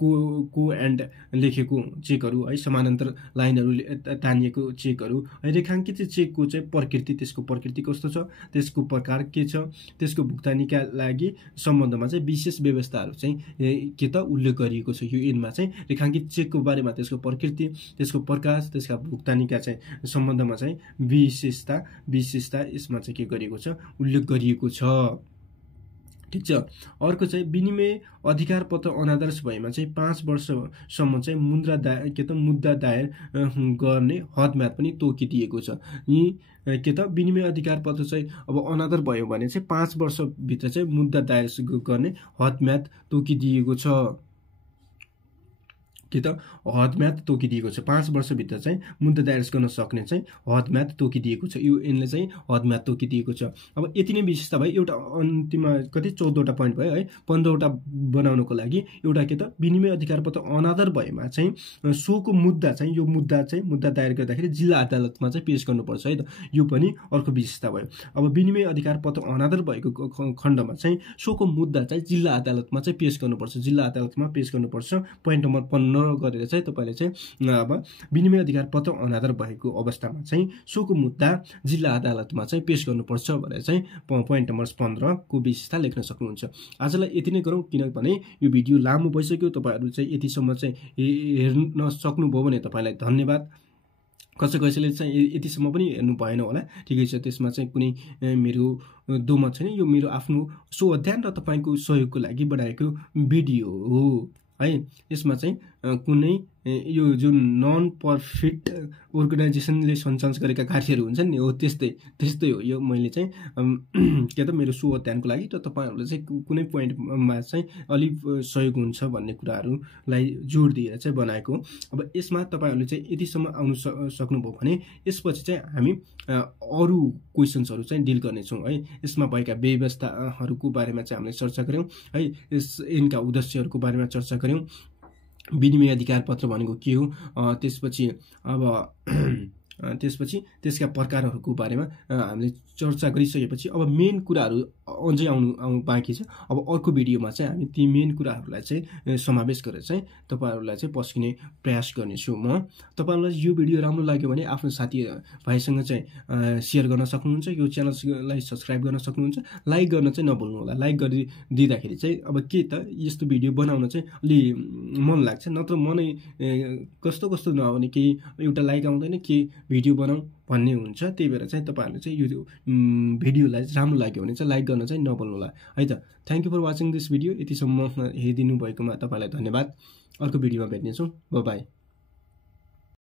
को एन्ड लेखेको चेकहरू है, समानान्तर लाइनहरू तानिएको चेकहरू है। रेखाङ्कित चेकको चाहिँ प्रकृति, त्यसको प्रकृति कस्तो छ, त्यसको प्रकार के छ, त्यसको भुक्तानीका लागि सम्बन्धमा चाहिँ विशेष व्यवस्थाहरू चाहिँ के त उल्लेख गरिएको छ यो ऐनमा चाहिँ। रेखाङ्कित चेकको बारेमा त्यसको प्रकृति, त्यसको प्रकार, त्यसका भुक्तानीका चाहिँ सम्बन्धमा चाहिँ विशेषता यसमा चाहिँ के गरिएको छ उल्लेख गरिएको छ। ठिक छ। अर्को चाहिँ विनिमय अधिकार पत्र अनादर्श भएमा चाहिँ 5 वर्षसम्म चाहिँ मुद्दा दायर गर्ने हदम्याद पनि तोकिदिएको छ। यी विनिमय अधिकार पत्र चाहिँ अब अनादर भयो भने चाहिँ 5 वर्षभित्र चाहिँ मुद्दा दायर गर्ने हदम्याद तोकिदिएको छ। कि त हदम्याद तोकिदिएको छ। 5 वर्षभित्र चाहिँ मुद्दा दायर गर्न सक्ने चाहिँ हदम्याद तोकिदिएको छ। यो ऐनले चाहिँ हदम्याद तोकिदिएको छ। अब यति नै विशेषता भयो। एउटा अन्तिममा कति 14वटा पोइन्ट भयो है। 15वटा बनाउनको लागि एउटा के त विनिमय अधिकार पत्र अनादर भएमा चाहिँ सोको मुद्दा चाहिँ यो मुद्दा दायर गर्दाखेरि जिल्ला अदालतमा चाहिँ पेश गर्नुपर्छ है त। यो पनि अर्को विशेषता भयो। अब विनिमय अधिकार पत्र अनादर भएको खण्डमा चाहिँ सोको मुद्दा चाहिँ जिल्ला अदालतमा चाहिँ पेश गर्नुपर्छ। जिल्ला अदालतमा पेश गर्नुपर्छ। पोइन्ट नम्बर 15 गरेर चाहिँ तपाईले चाहिँ अब विनिमय अधिकार पत्र अनादर भएको अवस्थामा चाहिँ सोको मुद्दा जिल्ला अदालतमा चाहिँ पेश गर्नुपर्छ भनेर चाहिँ पोइन्ट नम्बर 15 को विशेषता लेख्न सक्नुहुन्छ। आजलाई यति नै गरौँ, किनभने यो भिडियो लामो भइसक्यो। तपाईहरु चाहिँ यतिसम्म चाहिँ हेर्न सक्नुभयो भने तपाईलाई धन्यवाद। कसैले चाहिँ यतिसम्म पनि हेर्नु भएन होला, ठिकै छ। त्यसमा चाहिँ कुनै मेरो दोमत छैन। यो मेरो आफ्नो सो अध्ययन र तपाईको सहयोगको लागि बनाएको भिडियो हो है। यसमा चाहिँ कुनै यो जुन नन प्रफिट अर्गनाइजेसनले सञ्चालन गरेका कार्यहरू हुन्छन् नि, हो त्यस्तै हो। यो मैले चाहिँ के त मेरो सो अध्ययनको लागि र तपाईहरुले चाहिँ कुनै पोइन्टमा चाहिँ अलि सहयोग हुन्छ भन्ने कुराहरूलाई जोड दिएर चाहिँ बनाएको। अब यसमा तपाईहरुले चाहिँ यतिसम्म आउनु सक्नुभयो भने यसपछि चाहिँ हामी अरु क्वेशन्सहरु चाहिँ डिल गर्नेछौँ है। यसमा भएका व्यवस्थाहरूको बारेमा चाहिँ हामीले चर्चा गर्यौं है। यिनका उद्देश्यहरूको बारेमा चर्चा गर्यौं। विनिमय अधिकार पत्र भनेको के हो, त्यसपछि त्यसका प्रकारहरूको बारेमा हामीले चर्चा गरिसकेपछि अब मेन कुराहरू अझै आउनु बाँकी छ। अब अर्को भिडियोमा चाहिँ हामी ती मेन कुराहरूलाई चाहिँ समावेश गरेर चाहिँ तपाईहरुलाई चाहिँ पस्किने प्रयास गर्नेछु म। तपाईहरुलाई यो भिडियो राम्रो लाग्यो भने आफ्नो साथीभाइसँग चाहिँ शेयर गर्न सक्नुहुन्छ। यो च्यानललाई सब्स्क्राइब गर्न सक्नुहुन्छ। लाइक गर्न चाहिँ नभुल्नु होला। लाइक गरिदिँदाखेरि चाहिँ अब के त यस्तो भिडियो बनाउन चाहिँ अलि मन लाग्छ। नत्र मनै कस्तो नआउने, केही एउटा लाइक आउँदैन, के भिडियो बनाऊ भन्ने हुन्छ। त्यही भएर चाहिँ तपाईहरुले चाहिँ यो भिडियोलाई राम्रो लाग्यो भने चाहिँ लाइक गर्न चाहिँ नभुल्नु होला है त। Thank you for watching this video. यतिसम्म हेरिदिनु भएकोमा तपाईलाई धन्यवाद। अर्को भिडियोमा भेट्नेछौँ। Bye bye.